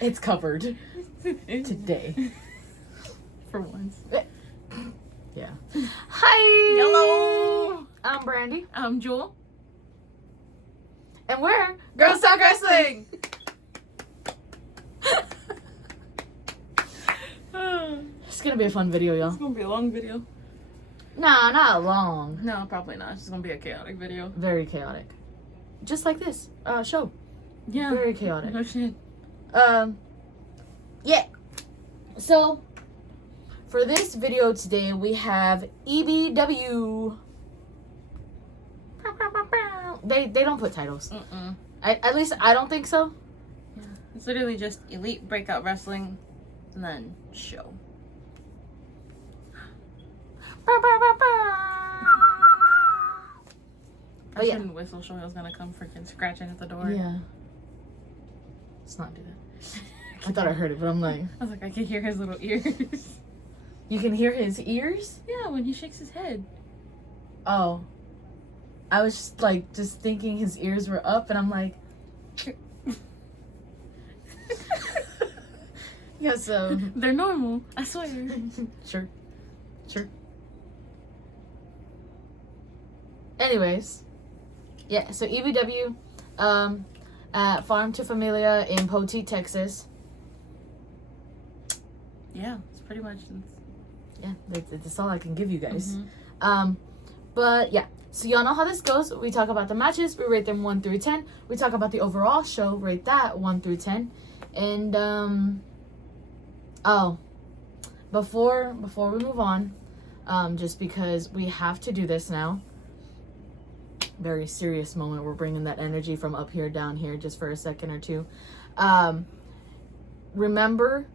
It's covered today. For once. Yeah. Hi! Hello! I'm Brandy. I'm Jewel. And we're Girls Talk Wrestling! It's gonna be a fun video, y'all. It's gonna be a long video. Nah, not long. No, probably not. It's just gonna be a chaotic video. Very chaotic. Just like this show. Yeah. Very chaotic. No shit. Yeah. So, for this video today, we have EBW. They don't put titles. At least I don't think so. Yeah. It's literally just Elite Breakout Wrestling and then show. I shouldn't whistle. Shoyo's gonna come freaking scratching at the door. Yeah. Let's not do that. I thought I heard it, but I'm like... I was like, I can hear his little ears. You can hear his ears? Yeah, when he shakes his head. Oh. I was just thinking his ears were up, and I'm like... Yeah, so... They're normal, I swear. Sure. Anyways. Yeah, so EBW, at Farm to Familia in Poteet, Texas. Yeah, it's pretty much... Yeah, that's all I can give you guys. But yeah, so y'all know how this goes. We talk about the matches, we rate them 1 through 10. We talk about the overall show, rate that 1 through 10. And oh, before we move on, just because we have to do this now. Very serious moment. We're bringing that energy from up here down here just for a second or two. Remember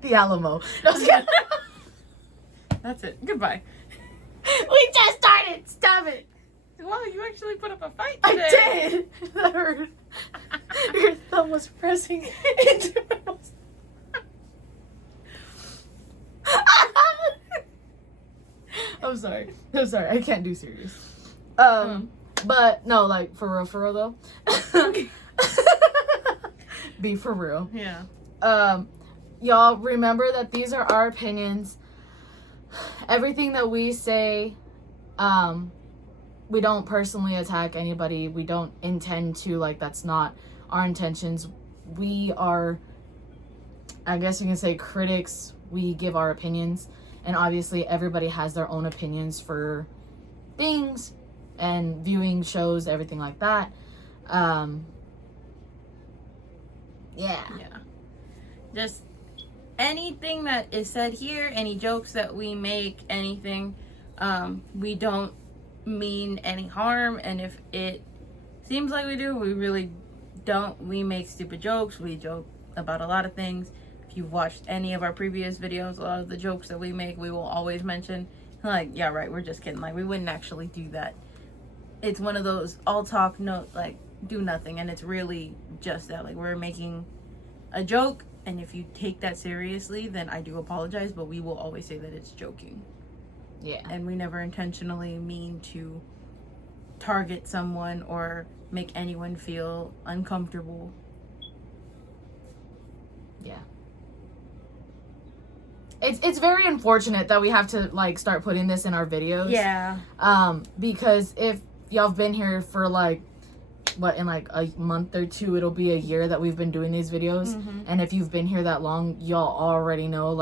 the Alamo. No, that's it. Goodbye. We just started. Stop it. Wow, you actually put up a fight I today. did. That hurt. Your thumb was pressing into my I'm sorry. I can't do serious. But no, like for real though. Be for real. Yeah. Y'all remember that these are our opinions. Everything that we say, we don't personally attack anybody. We don't intend to, that's not our intentions. We are, I guess you can say, critics. We give our opinions, and obviously everybody has their own opinions for things and viewing shows, everything like that. Yeah. Just anything that is said here, any jokes that we make, anything, we don't mean any harm, and if it seems like we do, we really don't. We make stupid jokes. We joke about a lot of things. If you've watched any of our previous videos, a lot of the jokes that we make, we will always mention, yeah, right, we're just kidding. We wouldn't actually do that. It's one of those all talk, no, do nothing, and it's really just that, we're making a joke, and if you take that seriously, then I do apologize, but we will always say that it's joking. Yeah. And we never intentionally mean to target someone or make anyone feel uncomfortable. Yeah. It's very unfortunate that we have to start putting this in our videos. Yeah. Because if y'all have been here for in a month or two, it'll be a year that we've been doing these videos. And if you've been here that long, y'all already know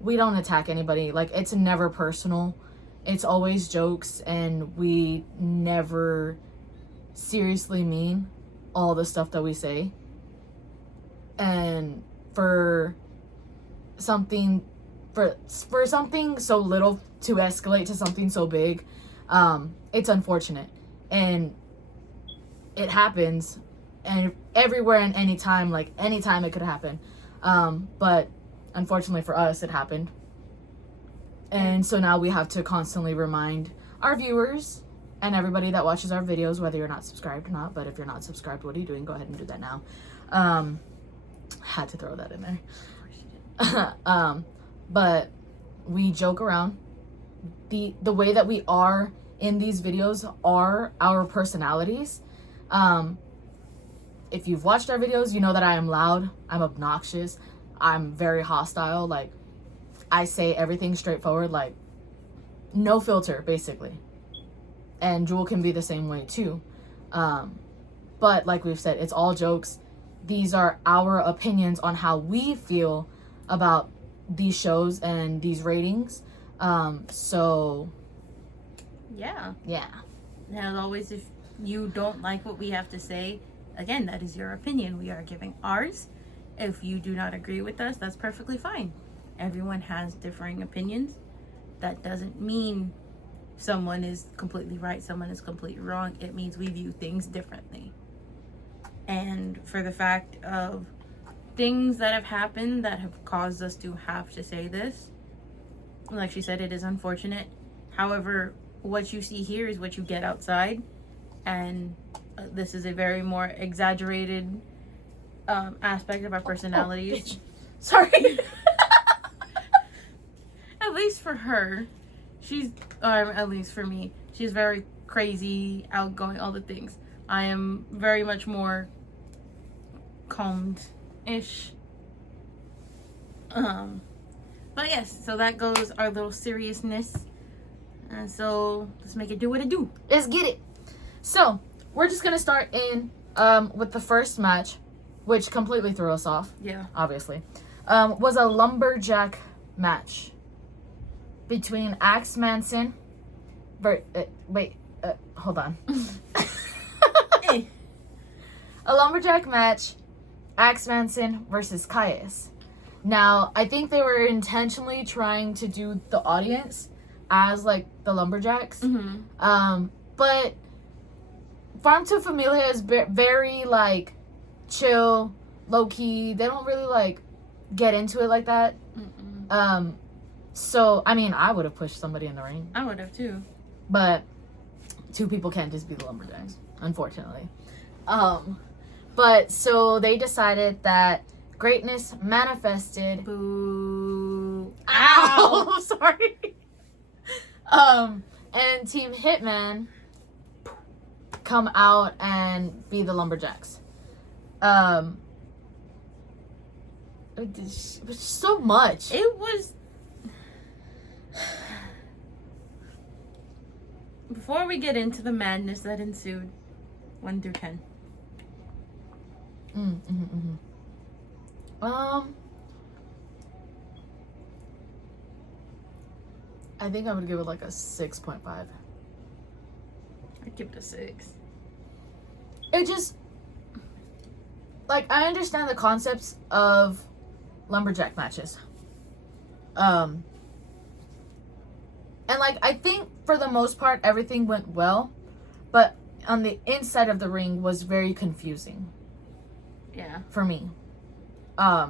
we don't attack anybody. It's never personal. It's always jokes, and we never seriously mean all the stuff that we say. And for something so little to escalate to something so big, it's unfortunate. And it happens, and everywhere and anytime it could happen. But unfortunately for us, it happened. And so now we have to constantly remind our viewers and everybody that watches our videos, whether you're not subscribed or not, but if you're not subscribed, what are you doing? Go ahead and do that now. Had to throw that in there. But we joke around. The way that we are in these videos are our personalities. if you've watched our videos, you know that I am loud, I'm obnoxious, I'm very hostile. Like, I say everything straightforward, like, no filter, basically. And Jewel can be the same way, too. But, like we've said, it's all jokes. These are our opinions on how we feel about these shows and these ratings. So... Yeah. Yeah. And as always, if you don't like what we have to say, again, that is your opinion. We are giving ours. If you do not agree with us, that's perfectly fine. Everyone has differing opinions. That doesn't mean someone is completely right, someone is completely wrong. It means we view things differently. And for the fact of things that have happened that have caused us to have to say this, like she said, it is unfortunate. However, what you see here is what you get outside. And this is a very more exaggerated aspect of our personalities. Sorry. At least for her, she's, at least for me, she's very crazy, outgoing, all the things. I am very much more calmed-ish. But yes, so that goes our little seriousness. And so let's make it do what it do. Let's get it. So we're just gonna start in with the first match, which completely threw us off. Yeah. Obviously, was a lumberjack match between Axe Manson. Hold on. A lumberjack match, Axe Manson versus Caius. Now, I think they were intentionally trying to do the audience as like the lumberjacks. Mm-hmm. But Farm to Familia is very like chill, low key. They don't really like get into it like that. Mm-mm. So I mean, I would have pushed somebody in the ring. I would have too. But two people can't just be the lumberjacks, unfortunately. But so they decided that greatness manifested. Boo. Ow! Sorry. And Team Hitman come out and be the lumberjacks. It was so much. It was. Before we get into the madness that ensued, 1 through 10. I think I would give it like a 6.5. I'd give it a 6. It just, like, I understand the concepts of lumberjack matches. And like, I think for the most part everything went well, but on the inside of the ring was very confusing. Yeah. For me. I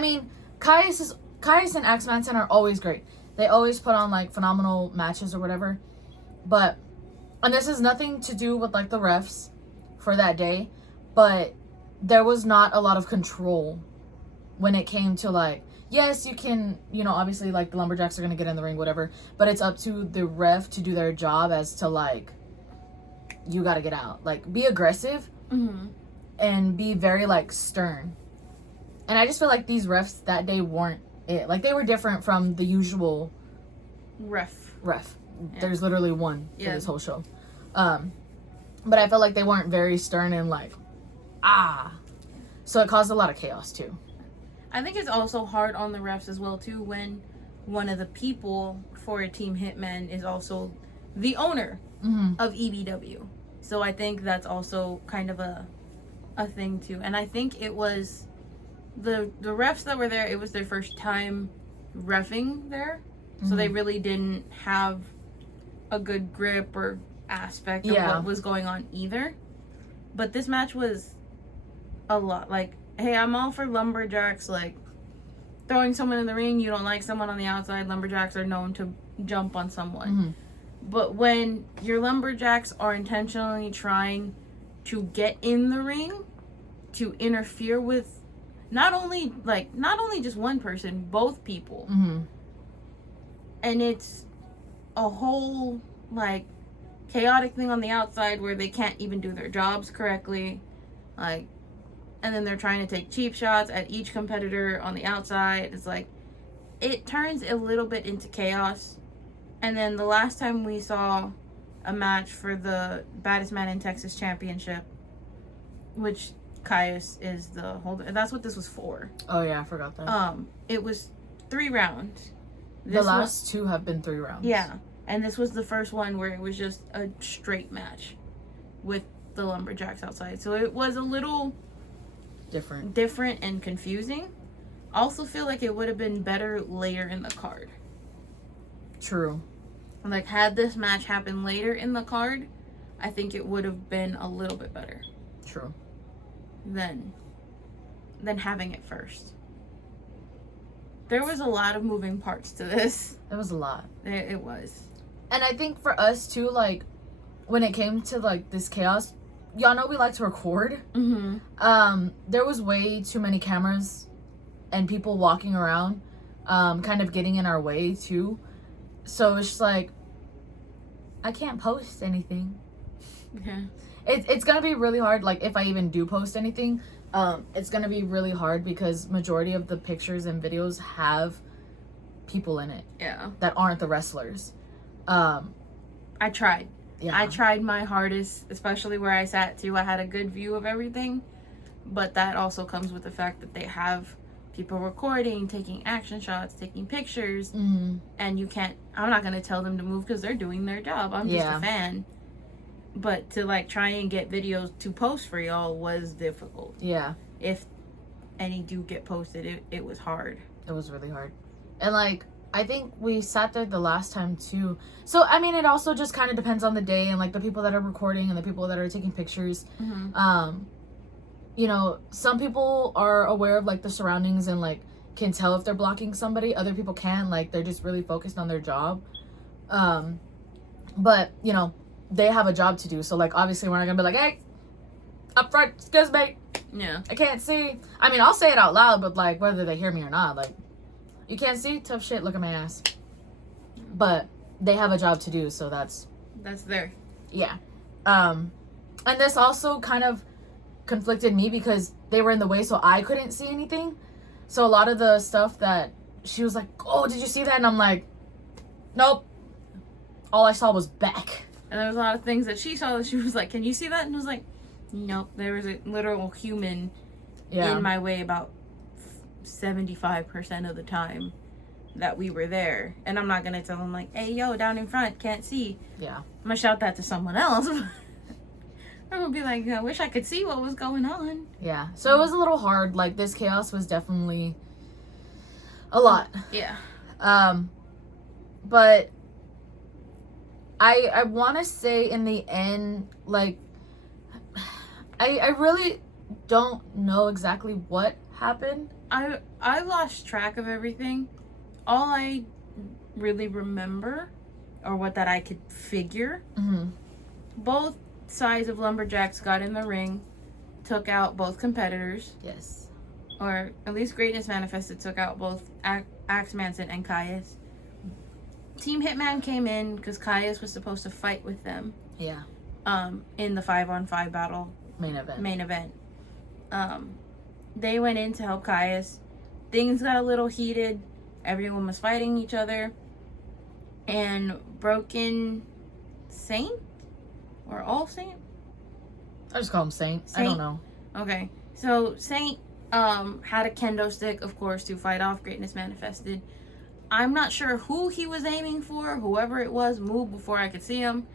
mean, Caius and Axe Manson are always great. They always put on like phenomenal matches or whatever. But, and this has nothing to do with like the refs for that day, but there was not a lot of control when it came to like, yes, you can, you know, obviously like the lumberjacks are gonna get in the ring, whatever, but it's up to the ref to do their job as to like, you gotta get out. Like, be aggressive and be very like stern. And I just feel like these refs that day weren't it. Like, they were different from the usual ref. Yeah. There's literally one for this whole show. But I felt like they weren't very stern and like, so it caused a lot of chaos too. I think it's also hard on the refs as well too when one of the people for a Team Hitman is also the owner of EBW. So I think that's also kind of a thing too. And I think it was the refs that were there, it was their first time reffing there. So they really didn't have a good grip or aspect of what was going on either. But this match was a lot. Like, hey, I'm all for lumberjacks, like throwing someone in the ring, you don't like someone on the outside. Lumberjacks are known to jump on someone. But when your lumberjacks are intentionally trying to get in the ring to interfere with not only just one person, both people. And it's a whole like chaotic thing on the outside where they can't even do their jobs correctly. Like, and then they're trying to take cheap shots at each competitor on the outside. It's like, it turns a little bit into chaos. And then the last time we saw a match for the Baddest Man in Texas Championship, which Caius is the holder, and that's what this was for. Oh yeah, I forgot that. It was 3 rounds. The last 2 have been 3 rounds. Yeah, and this was the first one where it was just a straight match with the Lumberjacks outside. So it was a little different and confusing. I also feel like it would have been better later in the card. True. Like, had this match happen later in the card, I think it would have been a little bit better. True. Than having it first. There was a lot of moving parts to this. It was a lot. It was. And I think for us too, like, when it came to like this chaos, y'all know we like to record. Mm-hmm. There was way too many cameras and people walking around, kind of getting in our way too. So it's just like, I can't post anything. Yeah. It's gonna be really hard. Like, if I even do post anything, it's gonna be really hard because majority of the pictures and videos have people in it. Yeah. That aren't the wrestlers. I tried. Yeah. I tried my hardest, especially where I sat too. I had a good view of everything, but that also comes with the fact that they have people recording, taking action shots, taking pictures, and you can't. I'm not gonna tell them to move because they're doing their job. I'm just a fan. But to like try and get videos to post for y'all was difficult. Yeah. If any do get posted, it was hard. It was really hard. And like, I think we sat there the last time too. So I mean, it also just kind of depends on the day and like the people that are recording and the people that are taking pictures. You know, some people are aware of like the surroundings and like can tell if they're blocking somebody. Other people can't. Like, they're just really focused on their job. But you know, they have a job to do. So like, obviously we're not gonna be like, hey, up front, excuse me. Yeah. I can't see. I mean, I'll say it out loud, but like, whether they hear me or not, like, you can't see? Tough shit, look at my ass. But they have a job to do, so that's there. Yeah. And this also kind of conflicted me because they were in the way, so I couldn't see anything. So a lot of the stuff that she was like, oh, did you see that? And I'm like, nope. All I saw was back. And there was a lot of things that she saw that she was like, can you see that? And I was like, nope. There was a literal human in my way about 75% of the time that we were there. And I'm not going to tell them like, hey, yo, down in front, can't see. Yeah. I'm going to shout that to someone else. I'm going to be like, I wish I could see what was going on. Yeah. So it was a little hard. Like, this chaos was definitely a lot. Yeah. But I want to say in the end, like, I really don't know exactly what happened. I lost track of everything. All I really remember, or what that I could figure, both sides of Lumberjacks got in the ring, took out both competitors. Yes. Or at least Greatness Manifested took out both Axe Manson and Caius. Team Hitman came in because Caius was supposed to fight with them. Yeah. In the 5-on-5 battle. Main event. They went in to help Caius. Things got a little heated. Everyone was fighting each other. And Broken Saint? Or All Saint? I just call him Saint. I don't know. Okay. So Saint had a kendo stick, of course, to fight off Greatness Manifested. I'm not sure who he was aiming for. Whoever it was moved before I could see him.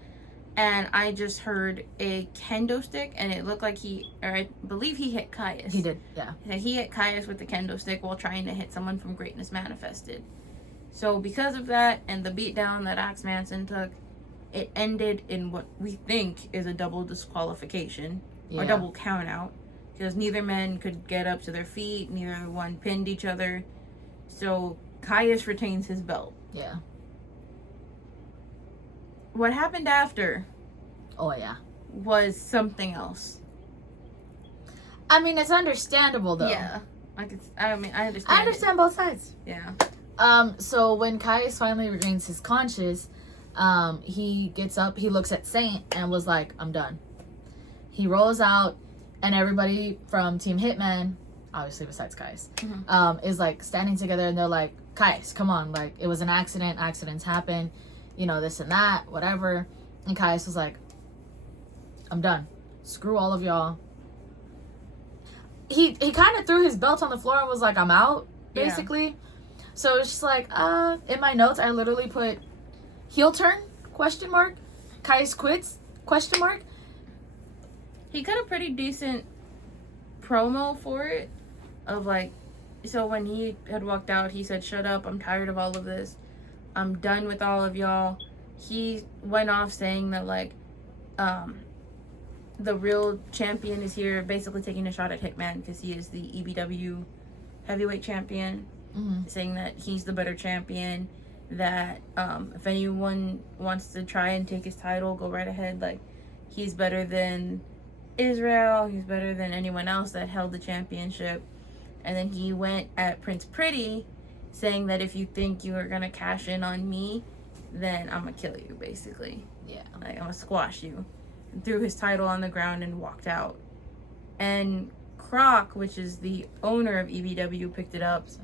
And I just heard a kendo stick, and it looked like I believe he hit Caius. He did, yeah. He hit Caius with the kendo stick while trying to hit someone from Greatness Manifested. So because of that, and the beatdown that Axe Manson took, it ended in what we think is a double disqualification. Or double count out. Because neither man could get up to their feet, neither one pinned each other. So Caius retains his belt. Yeah. What happened after? Oh, yeah. Was something else. I mean, it's understandable, though. Yeah. I understand. I understand both sides. Yeah. So when Caius finally regains his conscious, He gets up, he looks at Saint and was like, I'm done. He rolls out, and everybody from Team Hitman, obviously besides Kais, is like standing together, and they're like, Kais, come on, like, it was an accident, accidents happen, you know, this and that, whatever. And Kais was like, I'm done. Screw all of y'all. He kind of threw his belt on the floor and was like, I'm out, basically. Yeah. So it's just like, in my notes, I literally put heel turn, ? Kais quits, ? He got a pretty decent promo for it, of like, so when he had walked out, he said, shut up, I'm tired of all of this. I'm done with all of y'all. He went off saying that, like, the real champion is here, basically taking a shot at Hitman because he is the EBW heavyweight champion, saying that he's the better champion, that if anyone wants to try and take his title, go right ahead. Like, he's better than Israel, he's better than anyone else that held the championship. And then he went at Prince Pretty, saying that if you think you are gonna cash in on me, then I'm gonna kill you, basically. Yeah. Like, I'm gonna squash you. And threw his title on the ground and walked out. And Croc, which is the owner of EBW, picked it up. So,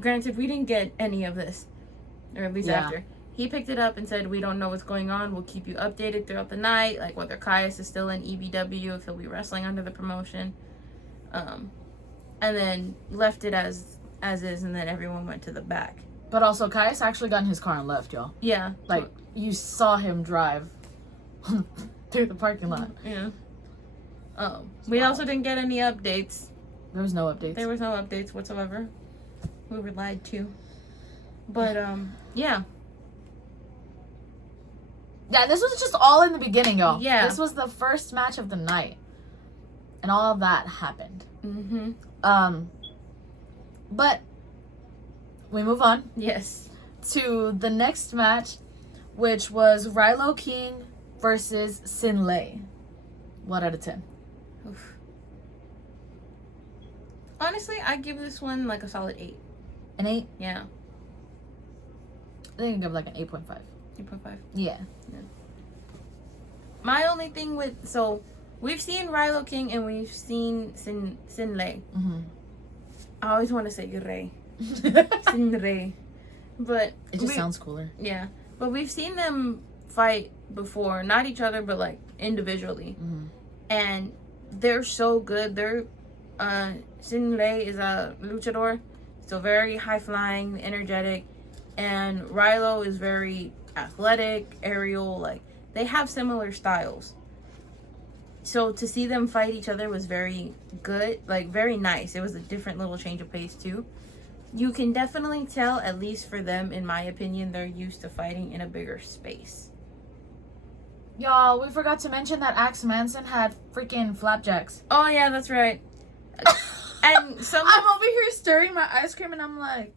granted, we didn't get any of this, or at least after. He picked it up and said, we don't know what's going on. We'll keep you updated throughout the night, like whether Kais is still in EBW, if he'll be wrestling under the promotion. And then left it as is, and then everyone went to the back. But also, Kais actually got in his car and left, y'all. Yeah. Like, you saw him drive through the parking lot. Yeah. We also didn't get any updates. There was no updates. There was no updates whatsoever. We were lied to. But, yeah. Yeah, this was just all in the beginning, y'all. Yeah. This was the first match of the night. And all of that happened. But we move on. Yes. To the next match, which was Rilo King versus Sin Lei. What out of 10? Oof. Honestly, I'd give this one like a solid 8. An 8? Yeah. I think I'd give like an 8.5. 8.5? Yeah. My only thing with, so we've seen Rilo King and we've seen Sin Lei. I always want to say Rey. Sin Rey. But it just sounds cooler. Yeah. But we've seen them fight before. Not each other, but like individually. And they're so good. They're Sin Lei is a luchador. So very high flying, energetic. And Rilo is very athletic, aerial, like they have similar styles. So to see them fight each other was very good, like very nice. It was a different little change of pace too. You can definitely tell, at least for them, in my opinion, they're used to fighting in a bigger space. Y'all, we forgot to mention that Axe Manson had freaking flapjacks. Oh yeah, that's right. And I'm over here stirring my ice cream and I'm like,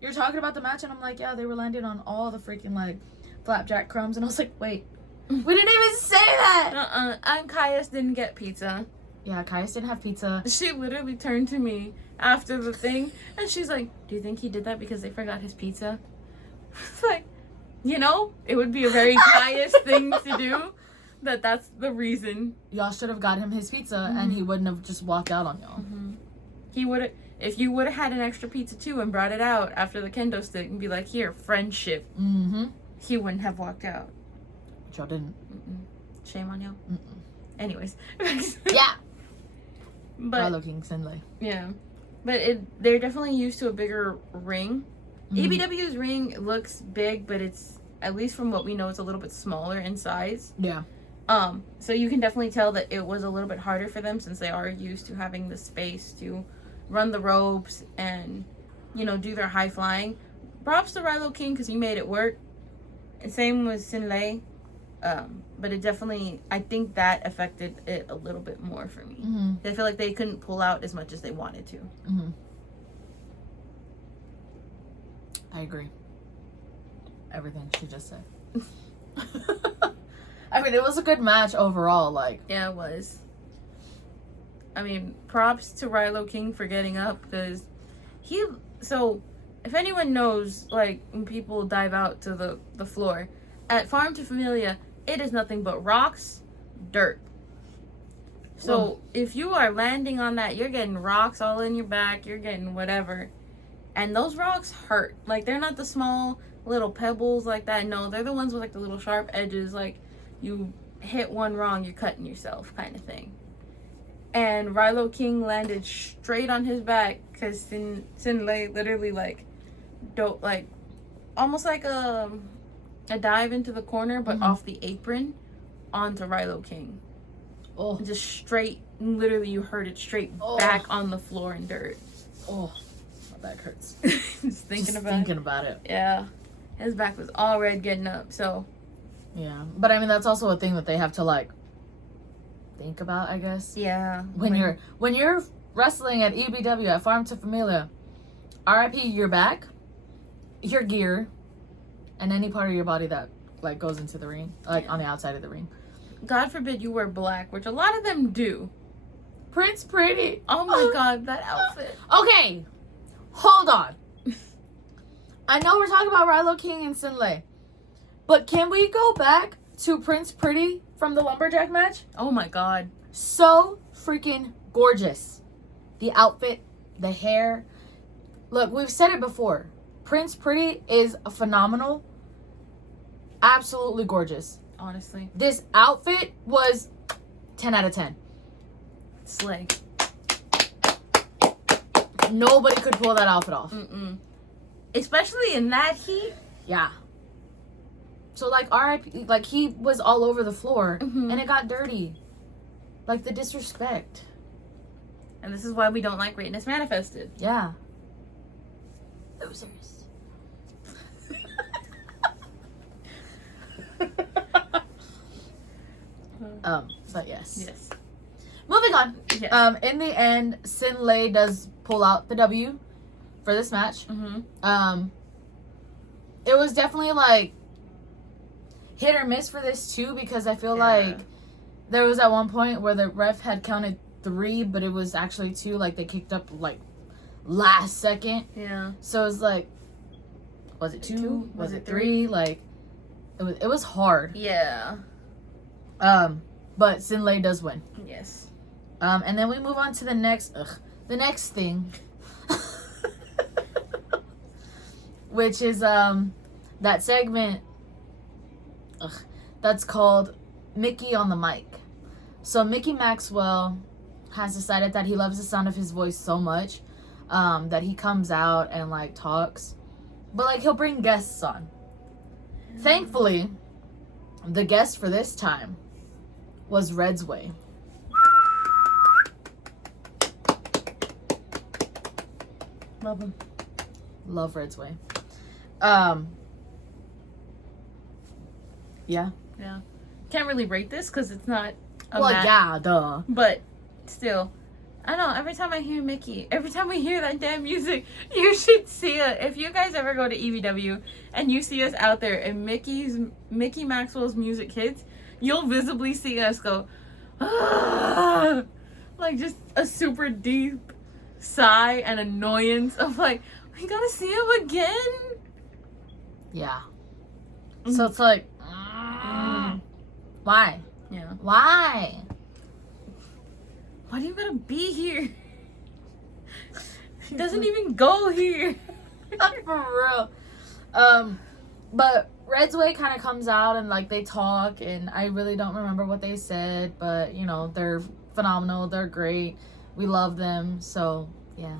you're talking about the match and I'm like, yeah, they were landing on all the freaking like flapjack crumbs, and I was like, wait, we didn't even say that. And Kais didn't get pizza. Yeah, Kais didn't have pizza. She literally turned to me after the thing and she's like, do you think he did that because they forgot his pizza? It's like, you know, it would be a very Kais thing to do. That's the reason. Y'all should have got him his pizza and he wouldn't have just walked out on y'all. He would have, if you would have had an extra pizza too and brought it out after the kendo stick and be like, here, friendship. He wouldn't have walked out. But y'all didn't. Shame on y'all. Anyways. Yeah. But Rilo King, Sin Lei. Yeah. But they're definitely used to a bigger ring. EBW's ring looks big, but it's, at least from what we know, it's a little bit smaller in size. Yeah. So you can definitely tell that it was a little bit harder for them since they are used to having the space to run the ropes and, you know, do their high flying. Props to Rilo King because he made it work. And same with Sin Lei. But it definitely, I think that affected it a little bit more for me. I feel like they couldn't pull out as much as they wanted to. I agree. Everything she just said. I mean, it was a good match overall. Like, yeah, it was. I mean, props to Rilo King for getting up because so if anyone knows, like, when people dive out to the floor, at Farm to Familia, it is nothing but rocks, dirt. So if you are landing on that, you're getting rocks all in your back. You're getting whatever. And those rocks hurt. Like, they're not the small little pebbles like that. No, they're the ones with, like, the little sharp edges. Like, you hit one wrong, you're cutting yourself kind of thing. And Rilo King landed straight on his back because Sin Lei literally, like, almost like a dive into the corner, but off the apron onto Rilo King. Oh. Just straight, literally you heard it straight back on the floor in dirt. Oh, my back hurts. Just thinking about it. Yeah. His back was all red getting up, so. Yeah. But I mean, that's also a thing that they have to, like, think about, I guess. Yeah. When you're wrestling at EBW at Farm to Familia, RIP your back, your gear, and any part of your body that, like, goes into the ring, like, on the outside of the ring. God forbid you wear black, which a lot of them do. Prince Pretty. Oh my God, that outfit. Okay, hold on. I know we're talking about Rilo King and Sin Lei, but can we go back to Prince Pretty from the Lumberjack match? Oh my God. So freaking gorgeous. The outfit, the hair. Look, we've said it before. Prince Pretty is phenomenal. Absolutely gorgeous. Honestly. This outfit was 10 out of 10. Slay. Nobody could pull that outfit off. Especially in that heat. Yeah. So, like, RIP, like, he was all over the floor, and it got dirty. Like, the disrespect. And this is why we don't like Greatness Manifested. Yeah. Losers. But yes. Yes. Moving on. Yes. In the end, Sin Lei does pull out the W for this match. It was definitely like hit or miss for this too, because I feel like there was at one point where the ref had counted 3, but it was actually 2. Like, they kicked up like last second. Yeah. So it was like, was it 2? Was it 3? Like, it was hard. Yeah. But Sin Lei does win. Yes. And then we move on to the next thing, which is that segment that's called Mickey on the Mic. So Mickey Maxwell has decided that he loves the sound of his voice so much that he comes out and like talks, but like he'll bring guests on. Thankfully, the guest for this time was Red's Way. Love him. Love Red's Way. Yeah. Yeah. Can't really rate this because it's not a Well, match. yeah, duh. But still, I don't know. Every time I hear Mickey, every time we hear that damn music, you should see it. If you guys ever go to EBW and you see us out there and Mickey Maxwell's music hits, you'll visibly see us go, ah! Like just a super deep sigh and annoyance of like, we gotta see him again. Yeah. So it's like, why? Yeah. Why? Why do you gotta be here? He doesn't even go here. For real. But Red's Way kind of comes out and like they talk, and I really don't remember what they said, but you know, they're phenomenal, they're great, we love them, so yeah.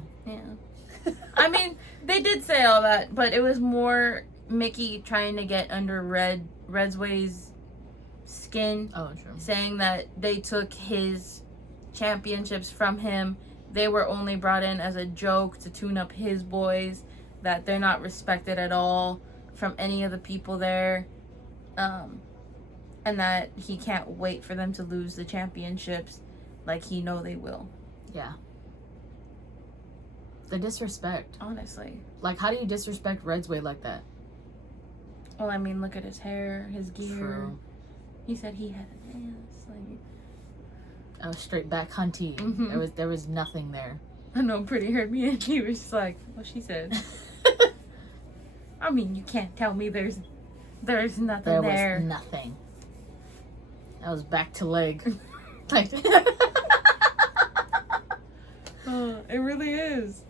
I mean, they did say all that, but it was more Mickey trying to get under Red's Way's skin. Oh, true. Saying that they took his championships from him. They were only brought in as a joke to tune up his boys, that they're not respected at all from any of the people there, and that he can't wait for them to lose the championships like he know they will. Yeah. The disrespect. Honestly. Like, how do you disrespect Red's Way like that? Well, I mean, look at his hair, his gear. True. He said he had an ass. Like, I was straight back hunty. There was nothing there. I know Pretty heard me and he was just like, what she said. I mean, you can't tell me there's There's nothing There there. was nothing. That was back to leg. Like, It really is.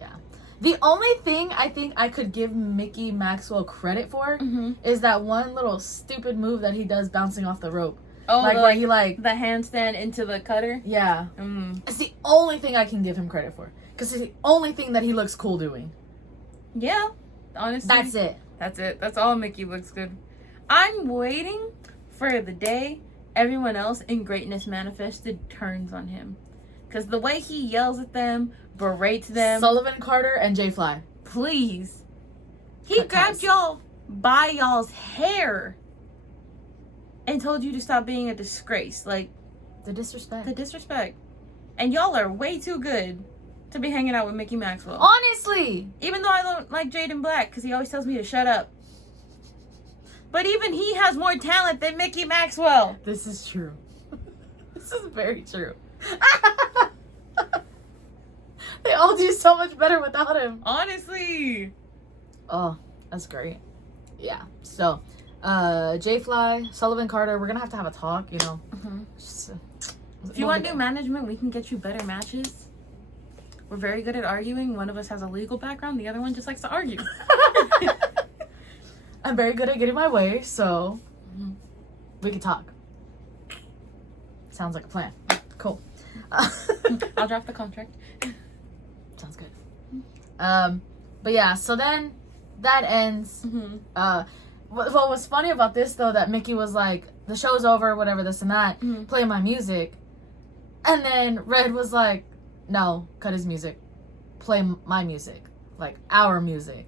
yeah. The only thing I think I could give Mickey Maxwell credit for is that one little stupid move that he does bouncing off the rope. Oh, like where he like the handstand into the cutter. Yeah. It's the only thing I can give him credit for, because it's the only thing that he looks cool doing. Yeah, honestly. That's it. That's it. That's all Mickey looks good. I'm waiting for the day everyone else in Greatness Manifested turns on him. Because the way he yells at them, berates them. Sullivan Carter and J Fly. Please. He grabbed y'all by y'all's hair and told you to stop being a disgrace. Like, the disrespect. the disrespect. And y'all are way too good to be hanging out with Mickey Maxwell. Honestly. Even though I don't like Jaden Black because he always tells me to shut up. But even he has more talent than Mickey Maxwell. This is true. This is very true. They all do so much better without him. Honestly. Oh, that's great. Yeah. So, J Fly, Sullivan Carter, we're gonna have a talk, you know. Just, if you want new management, we can get you better matches. We're very good at arguing. One of us has a legal background. The other one just likes to argue. I'm very good at getting my way, so we can talk. Sounds like a plan. Cool. I'll draft the contract. Sounds good. But yeah, so then that ends. What was funny about this, though, that Mickey was like, the show's over, whatever, this and that, play my music. And then Red was like, no, cut his music. Play my music. Like, our music.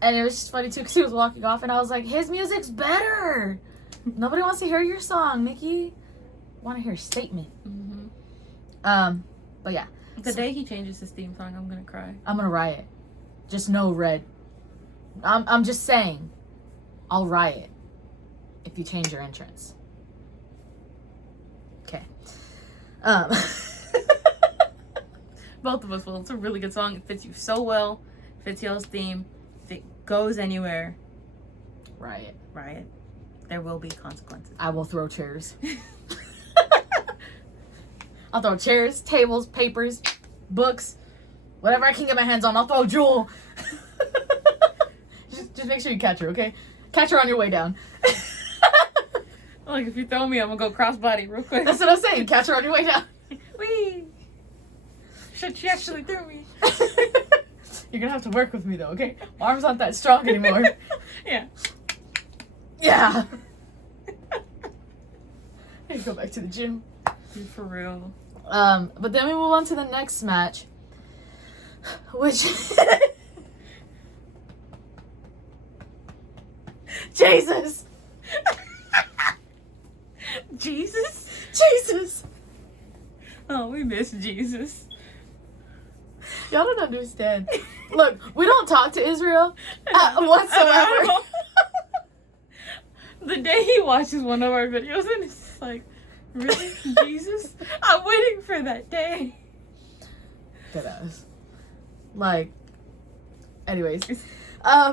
And it was just funny, too, because he was walking off, and I was like, his music's better. Nobody wants to hear your song, Mickey. Want to hear a statement. But yeah. The day he changes his theme song, I'm going to cry. I'm going to riot. Just no Red. I'm just saying, I'll riot if you change your entrance. Okay. Both of us will. It's a really good song. It fits you so well. Fits y'all's theme. If it goes anywhere, Riot. riot. There will be consequences. I will throw chairs. I'll throw chairs, tables, papers, books, whatever I can get my hands on. I'll throw Jewel. just make sure you catch her, okay? Catch her on your way down. Like, if you throw me, I'm gonna go crossbody real quick. That's what I'm saying. Catch her on your way down. Whee! Shit, she actually threw me. You're gonna have to work with me, though, okay? My arms aren't that strong anymore. Yeah. Yeah. I need to go back to the gym. Dude, for real. But then we move on to the next match, which Jesus. Jesus. Oh, we miss Jesus. Y'all don't understand. Look, we don't talk to Israel whatsoever. The day he watches one of our videos and it's just like, really? Jesus? I'm waiting for that day. Deadass. Like, anyways.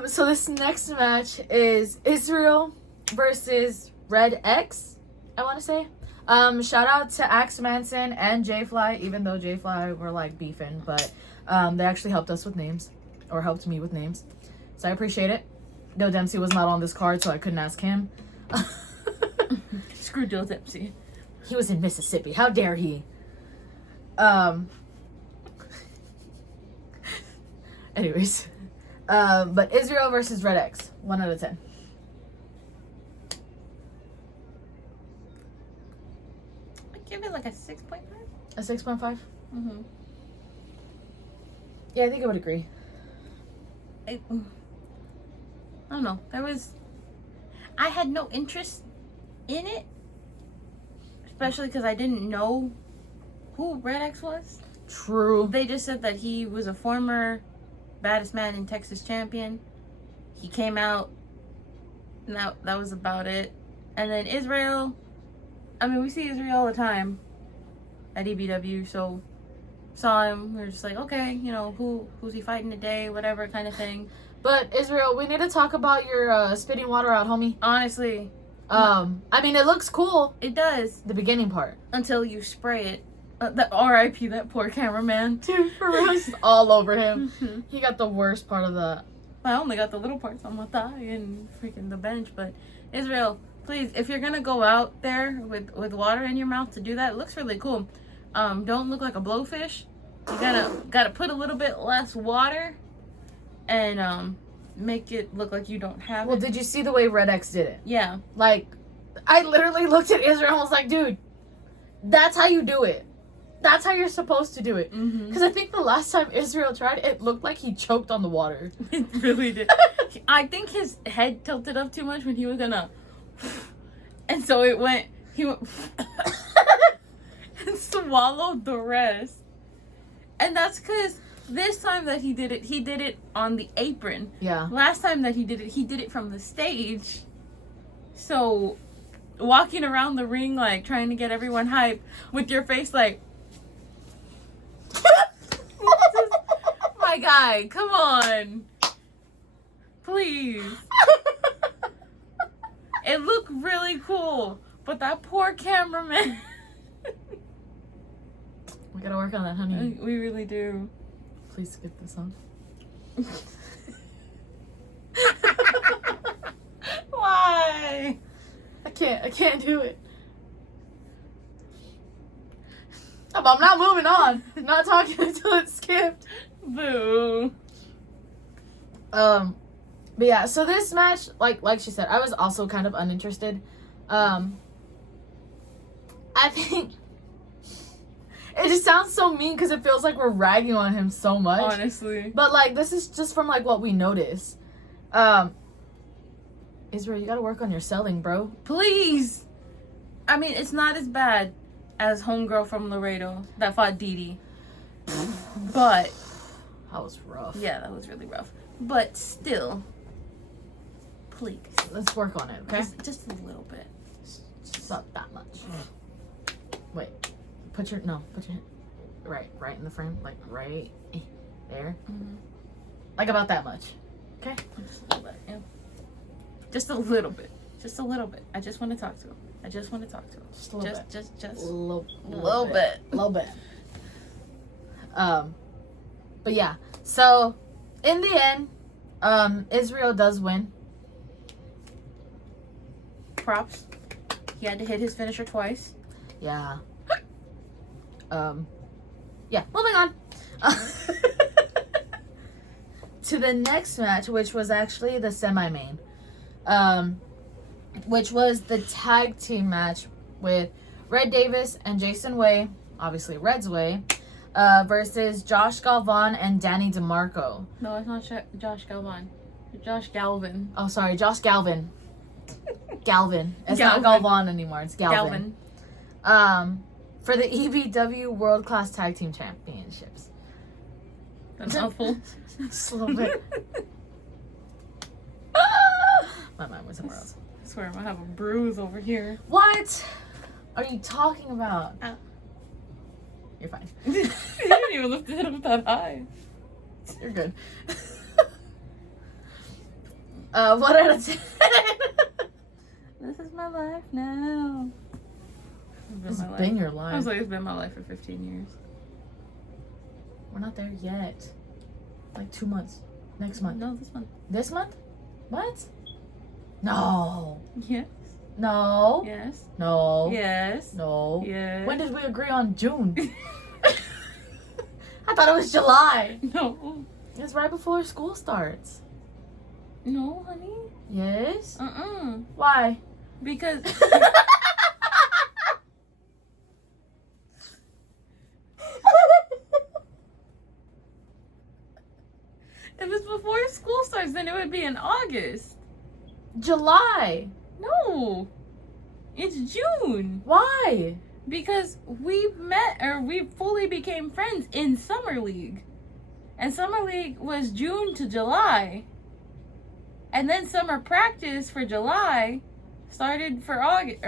So this next match is Israel versus Red X, I want to say. Shout out to Axe Manson and J Fly, even though J Fly were like beefing, but they actually helped us with names, or helped me with names. So I appreciate it. Dill Dempsey was not on this card, so I couldn't ask him. Screw Dill Dempsey. He was in Mississippi. How dare he? Anyways. But Israel versus Red X. 1 out of 10. I'd give it like a 6.5. A 6.5? Mm-hmm. Yeah, I think I would agree. I don't know. I had no interest in it. Especially because I didn't know who Red X was. True. They just said that he was a former baddest man in Texas champion. He came out, and that was about it. And then Israel, I mean, we see Israel all the time at EBW, so saw him, we were just like, okay, you know, who's he fighting today, whatever kind of thing. But Israel, we need to talk about your spitting water out, homie. Honestly. I mean, it looks cool. It does. The beginning part. Until you spray it. The R.I.P. that poor cameraman. Dude, for real, it's all over him. He got the worst part of that. I only got the little parts on my thigh and freaking the bench. But Israel, please, if you're gonna go out there with water in your mouth to do that, it looks really cool. Don't look like a blowfish. You gotta put a little bit less water and make it look like you don't have Well, it. did you see the way Red X did it? Yeah. Like, I literally looked at Israel and was like, dude, that's how you do it. That's how you're supposed to do it. Because I think the last time Israel tried, it looked like he choked on the water. It really did. I think his head tilted up too much when he was gonna, and so he went and swallowed the rest. And that's because this time that he did it on the apron. Yeah. Last time that he did it from the stage. So, walking around the ring, like, trying to get everyone hyped with your face like, my guy, come on. Please. It looked really cool, but that poor cameraman. We gotta work on that, honey. We really do. Please skip this on. Why? I can't do it. I'm not moving on. I'm not talking until it's skipped. Boo. But yeah, so this match, like she said, I was also kind of uninterested. I think it just sounds so mean because it feels like we're ragging on him so much. Honestly. But like, this is just from like what we notice. Israel, you gotta work on your selling, bro. Please. I mean, it's not as bad as homegirl from Laredo that fought Dee Dee. But that was rough. Yeah, that was really rough. But still, please. Let's work on it, okay? Just a little bit. Just not that much. Wait. Put your hand right in the frame. Like right there. Like about that much. Okay? Just a little bit, yeah. Just a little bit. Just a little bit. I just want to talk to him. Just a little bit. Just A little bit. Little bit. But yeah. So in the end, Israel does win. Props. He had to hit his finisher twice. Yeah. Yeah, moving on. To the next match, which was actually the semi-main. Which was the tag team match with Red Davis and Jason Way, obviously Red's Way, versus Josh Galvan and Danny DeMarco. No, it's not Josh Galvan. Josh Galvin. Oh, sorry, Josh Galvin. Galvin. It's not Galvan anymore. It's Galvin. For the EBW World Class Tag Team Championships. That's awful. Just a little bit. My mind was somewhere else. I swear I'm gonna have a bruise over here. What are you talking about? Ow. You're fine. You didn't even lift it up that high. You're good. What out of 10? This is my life now. It's been your life. I was like, it's been my life for 15 years. We're not there yet. Like 2 months. Next month. No, this month. This month? What? No. Yes. No. Yes. No. Yes. No. Yes. When did we agree on June? I thought it was July. No. It's right before school starts. No, honey. Yes? Uh-uh. Why? Because... If it's before school starts, then it would be in August. July. No. It's June. Why? Because we fully became friends in Summer League. And Summer League was June to July. And then summer practice for July started for August.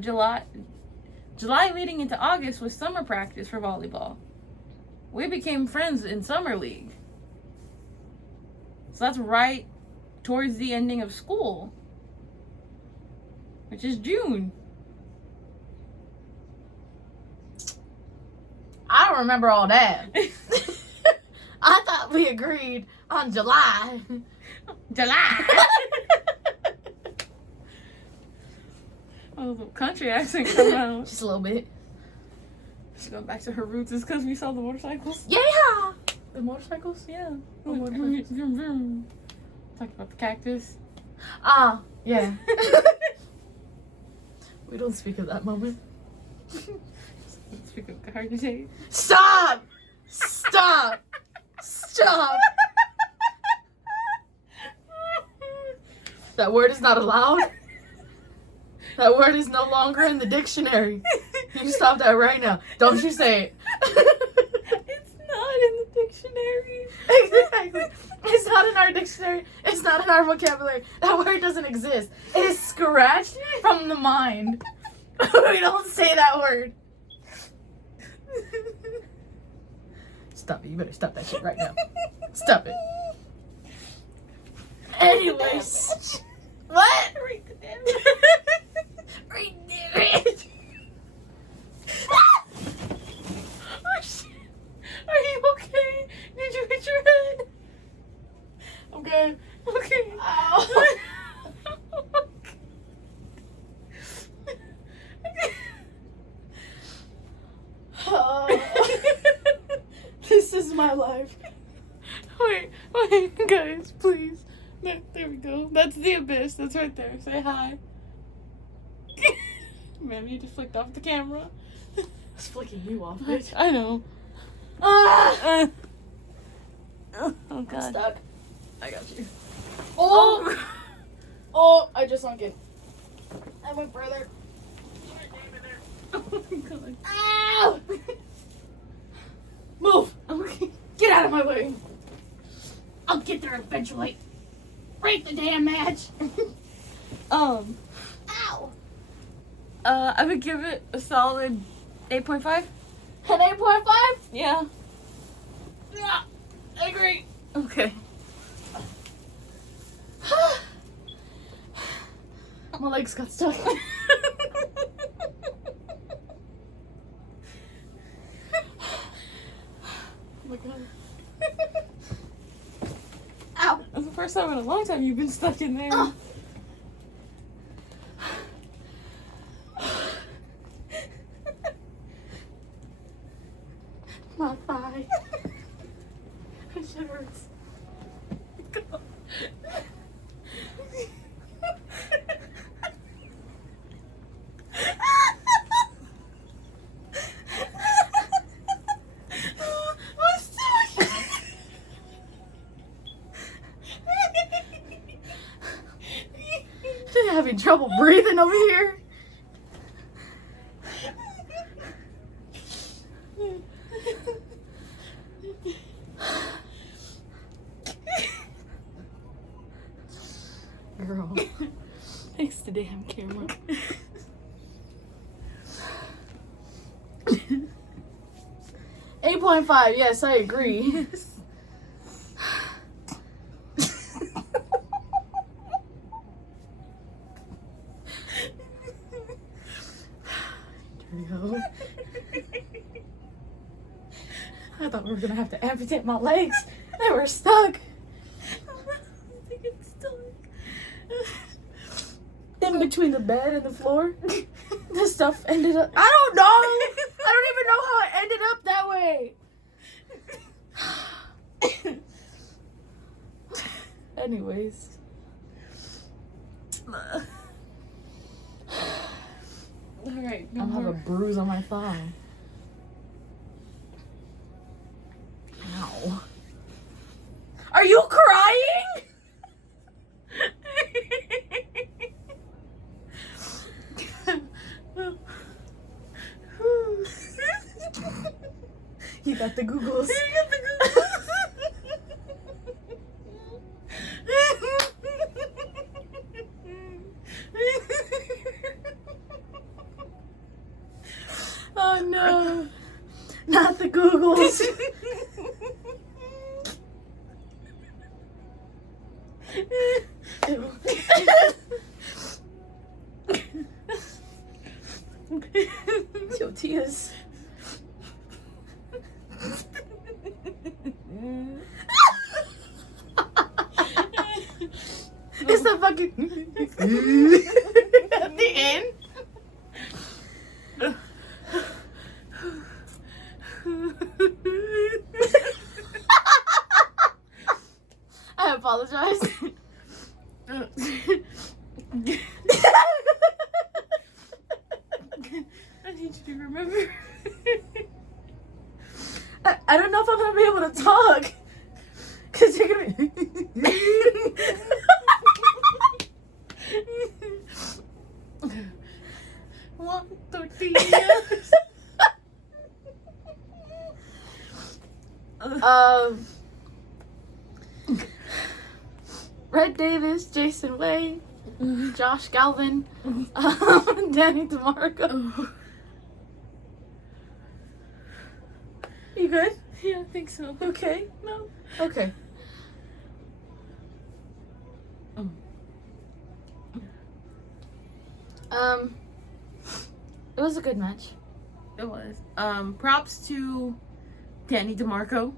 July leading into August was summer practice for volleyball. We became friends in Summer League. So that's right towards the ending of school, which is June. I don't remember all that. I thought we agreed on July. July. Oh, the country accent come out. Just a little bit. She's going back to her roots. It's because we saw the motorcycles. Yeah! The motorcycles? Yeah. What motorcycles? Talking about the cactus. Ah, yeah. We don't speak of that moment. Speak of car today. Stop! Stop! Stop! That word is not allowed. That word is no longer in the dictionary. You stop that right now. Don't you say it. It's not in the dictionary. Exactly. It's not in our dictionary. It's not in our vocabulary. That word doesn't exist. It is scratched from the mind. We don't say that word. Stop it. You better stop that shit right now. Stop it. Anyways. What? Read the damn. Read it. Oh shit. Are you okay? Did you hit your head? Okay. Okay. Ow. This is my life. Wait, guys, please. There we go. That's the abyss. That's right there. Say hi. Man, you just flicked off the camera. It's flicking you off, bitch. I know. Ah! Oh I'm god. stuck. I got you. Oh! Oh, I just sunk it. I went further. Oh my god. Ow! Move! Okay. Get out of my way! I'll get there eventually. Break the damn match! Ow! I would give it a solid 8.5. An 8.5? Yeah. Yeah, I agree. Okay. My legs got stuck. Oh my god. Ow! That's the first time in a long time you've been stuck in there. Oh. My thigh. It hurts. I'm having trouble breathing over here. Girl. Fix the damn camera. 8.5, yes, I agree. There we go. I thought we were gonna have to amputate my legs. They were stuck. I think it's stuck. In between the bed and the floor. The stuff ended up. I don't know! I don't even know how it ended up that way. Anyways. Alright, I have a bruise on my thigh. Ow. Are you crying? You got the googles. You got the googles. Oh no. Not the googles. Your tears. It's the fucking at the end. I apologize. I need you to remember. I don't know if I'm gonna be able to talk. Cause you're gonna One tortillas. Red Davis, Jason Way, Josh Galvin, Danny DeMarco. You good? Yeah, I think so. Okay. No. Okay. It was a good match. It was. Props to Danny DeMarco.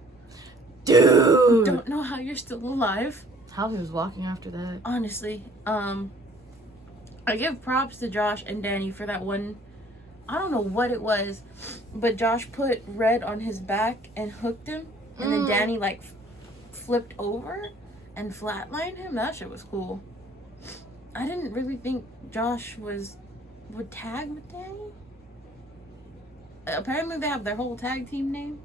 Dude! Don't know how you're still alive. How he was walking after that. Honestly. I give props to Josh and Danny for that one. I don't know what it was, but Josh put Red on his back and hooked him, and then Danny like flipped over and flatlined him. That shit was cool. I didn't really think Josh would tag with Danny. Apparently they have their whole tag team name.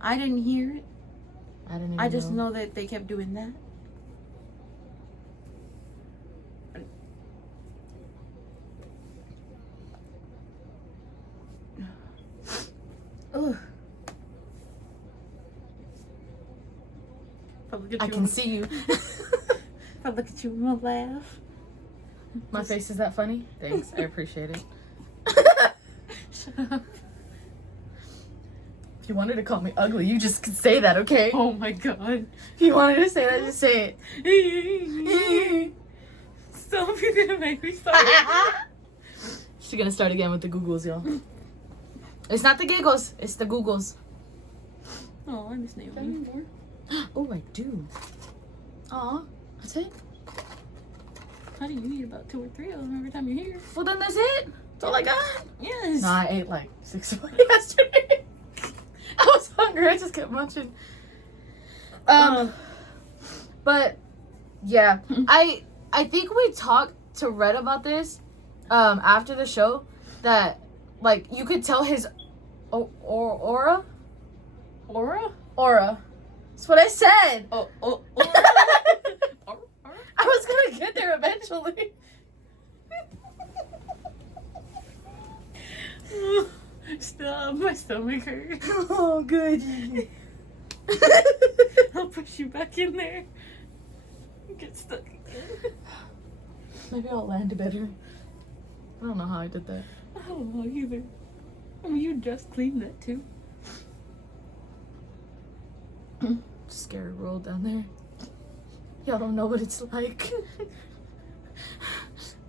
I didn't hear it. I didn't even I just know that they kept doing that. Ugh. If I look at I you, can see you. if I look at you, I'm gonna laugh. My face is that funny? Thanks. I appreciate it. Shut up. If you wanted to call me ugly, you just could say that, okay? Oh my god. If you wanted to say that, just say it. Stop, you're gonna make me start. She's gonna start again with the Googles, y'all. It's not the giggles, it's the Googles. Oh, I miss Naomi. Oh, I do. Aw, that's it? How do you eat about 2 or 3 of them every time you're here? Well, then that's it. That's all I got. Yes. No, I ate like 6 of them yesterday. I was hungry. I just kept munching. But yeah, I think we talked to Red about this after the show, that like you could tell his aura. That's what I said. Oh. I was gonna get there eventually. Stop, my stomach hurts. Oh, good. I'll push you back in there. Get stuck again. Maybe I'll land better. I don't know how I did that. I don't know either. I mean, you just cleaned that too. Scary world down there. Y'all don't know what it's like.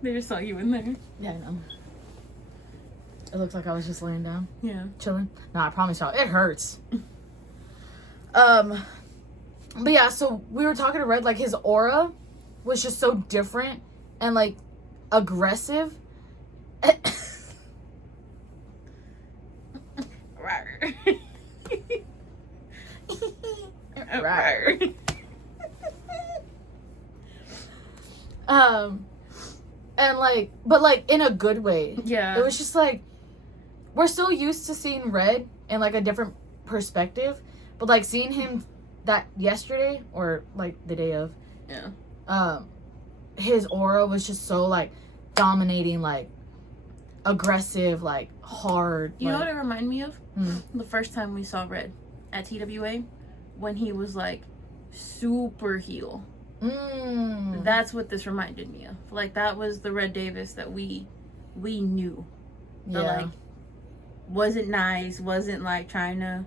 They just saw you in there. Yeah, I know. It looks like I was just laying down, Yeah. chilling. No, I promise y'all, it hurts. But yeah, so we were talking to Red, like his aura was just so different and like aggressive. And like, but like in a good way. Yeah. It was just like, we're so used to seeing Red in like a different perspective, but like seeing him that yesterday or like the day of, Yeah. His aura was just so like dominating, like aggressive, like hard. You know like, what it reminded me of? Hmm. The first time we saw Red at TWA, when he was like super heel. That's what this reminded me of. Like that was the Red Davis that we knew. Yeah. Like wasn't nice, wasn't like trying to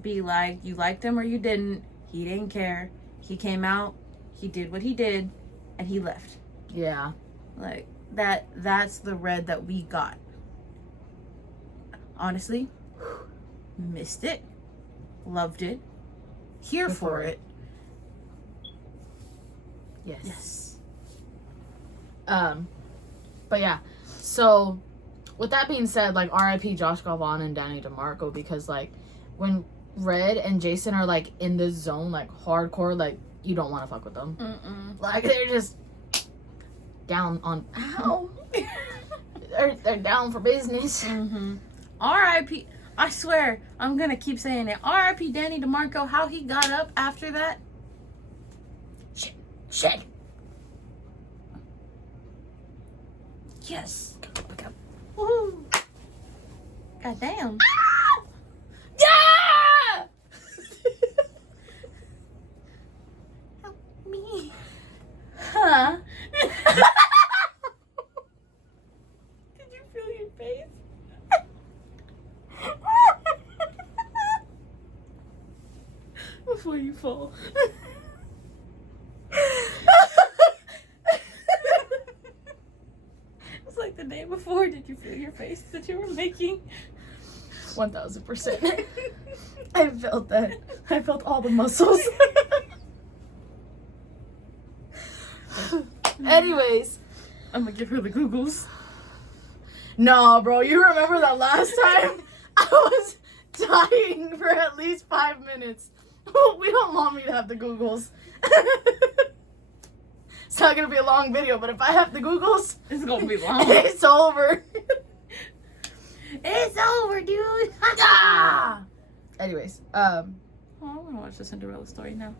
be like you liked him or you didn't. He didn't care. He came out, he did what he did, and he left. Yeah. Like, that's the Red that we got. Honestly, missed it, loved it, here for it. Yes. But yeah, so with that being said, like, R.I.P. Josh Galvan and Danny DeMarco, because like when Red and Jason are like in this zone, like hardcore, like you don't want to fuck with them. Like they're just down on ow. they're down for business. R.I.P. I swear, I'm gonna keep saying it. R.I.P. Danny DeMarco. How he got up after that? Shit. Yes. Woo. God damn. Ah! Yeah! Help me. Huh? Did you feel your face? Before you fall. It's like the day before. Did you feel your face that you were making? 1000%. I felt that. I felt all the muscles. Anyways, I'm gonna give her the Googles. no, bro, you remember that last time I was dying for at least 5 minutes. We don't want me to have the Googles. It's not gonna be a long video, but if I have the Googles, It's gonna be long. it's over. It's over, dude. Ah! Anyways, Oh, I wanna watch the Cinderella story now.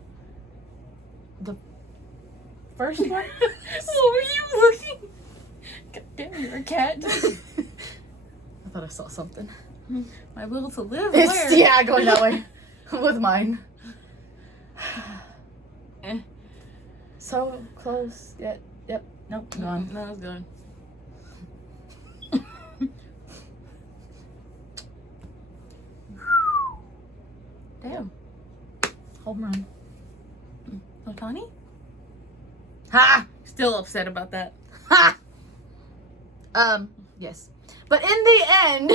first one. What were you looking? God damn, you're a cat. I thought I saw something. My will to live. It's Where? yeah, going that way with mine. So close yet. Yep. Nope. Gone. No, it's gone. Damn. Home run. Otani? Ha! Still upset about that. Ha! Yes. But in the end,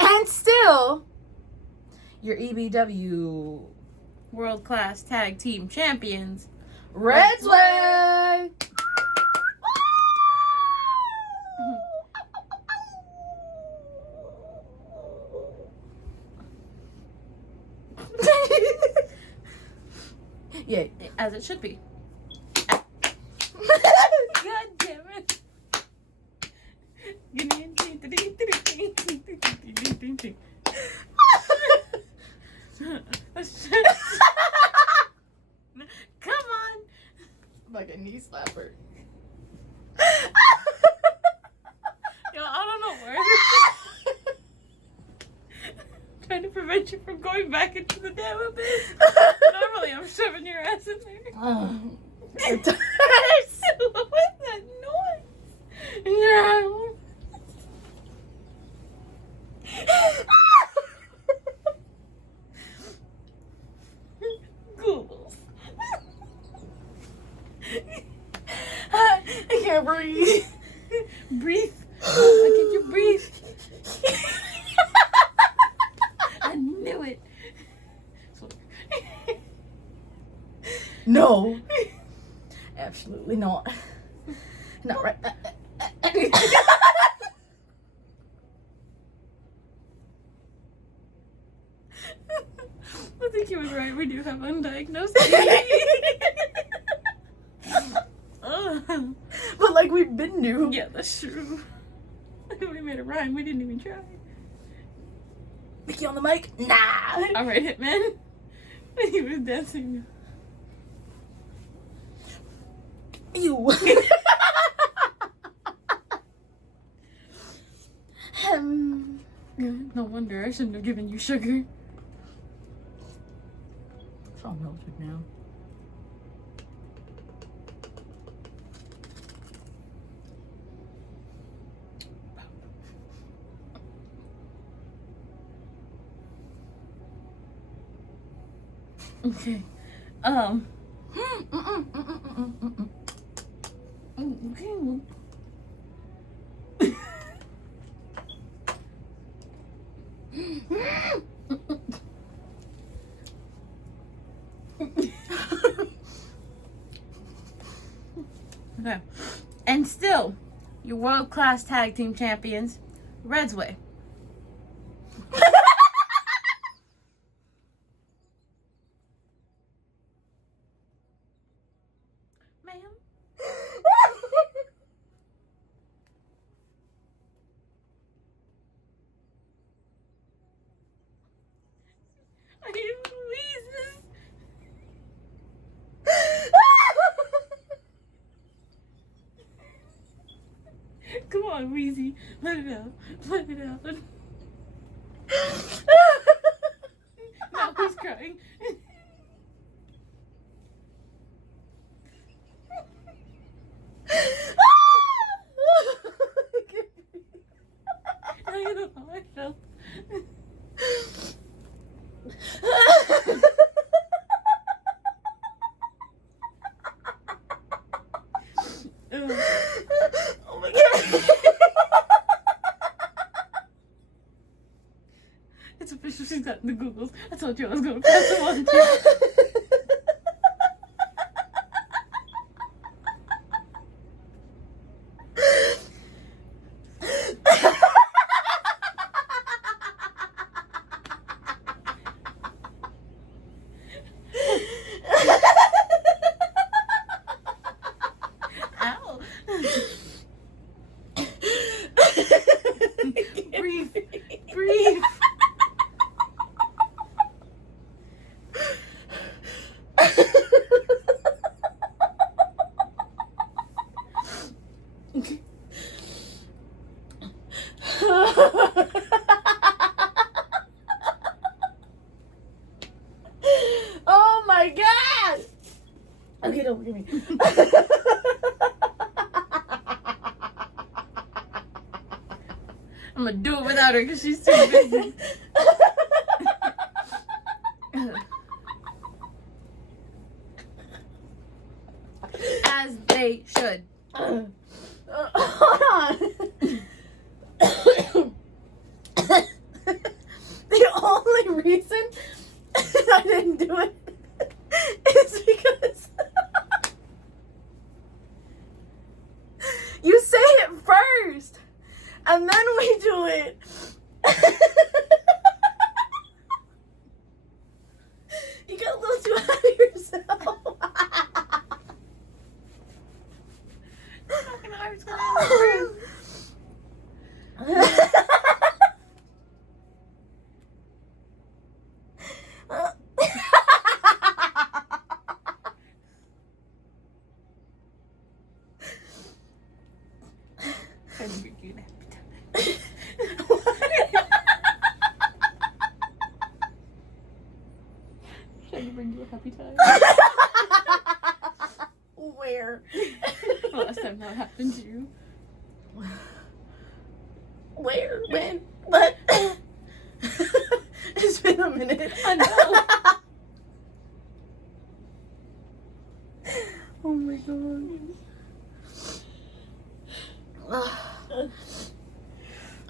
and still, your EBW World class tag team champions. Reds way. Yeah. As it should be. God damn it. Come on. Like a knee slapper. Yo, I don't know where. Trying to prevent you from going back into the damn abyss. Normally, I'm shoving your ass in there. What was that noise? Yeah. Googles. I can't breathe. Breathe. I can you breathe? I knew it. No. Absolutely not. Not right. I think he was right. We do have undiagnosed. But like we've been new. Yeah, that's true. We made a rhyme. We didn't even try. Mickey on the mic? Nah. All right, Hitman. He was dancing. Ew. No wonder I shouldn't have given you sugar. It's all melted now. Okay. Okay. Well. Okay. And still, your world-class tag team champions, Red's Way. Ma'am? Are you Louise's? Come on, Weezy. Let it out. Let it out. Now who's crying? I don't know how I felt. Oh my god. It's official, she's got the Googles. I told you I was gonna pass them on to you. Ow. Breathe. Breathe. Oh my god! Okay, don't look at me. I'm gonna do it without her because she's too busy. As they should. Hold on. The only reason I didn't do it is because you say it first and then we do it. You got a little too ahead of yourself. Fucking heart's gonna Trying to bring you a happy time. Where? Last time that happened to you. Where? When? What? It's been a minute. I know. Oh my god.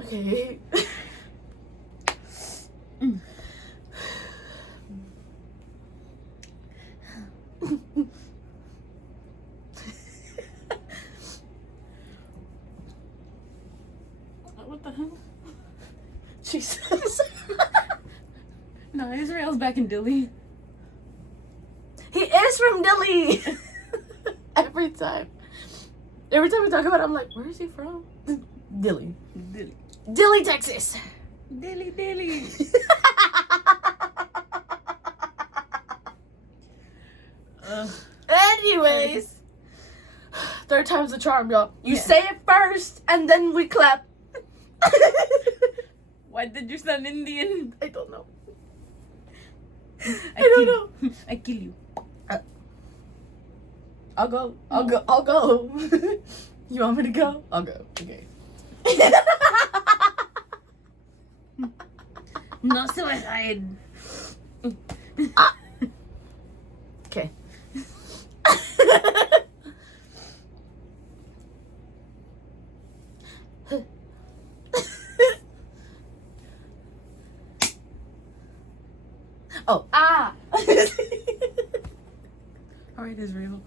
Okay. What the hell? Jesus. No, Israel's back in Dilly. He is from Dilly. Every time. Every time we talk about it, I'm like, where is he from? Dilly. Dilly. Dilly, Texas. Dilly, Dilly. Anyways. Third time's the charm, y'all. You Yeah. say it first, and then we clap. Why did you sound Indian? I don't know. I don't know. I kill you. I'll go. I'll go. You want me to go? I'll go. Okay. No suicide. Okay. Oh, ah! Alright, Israel.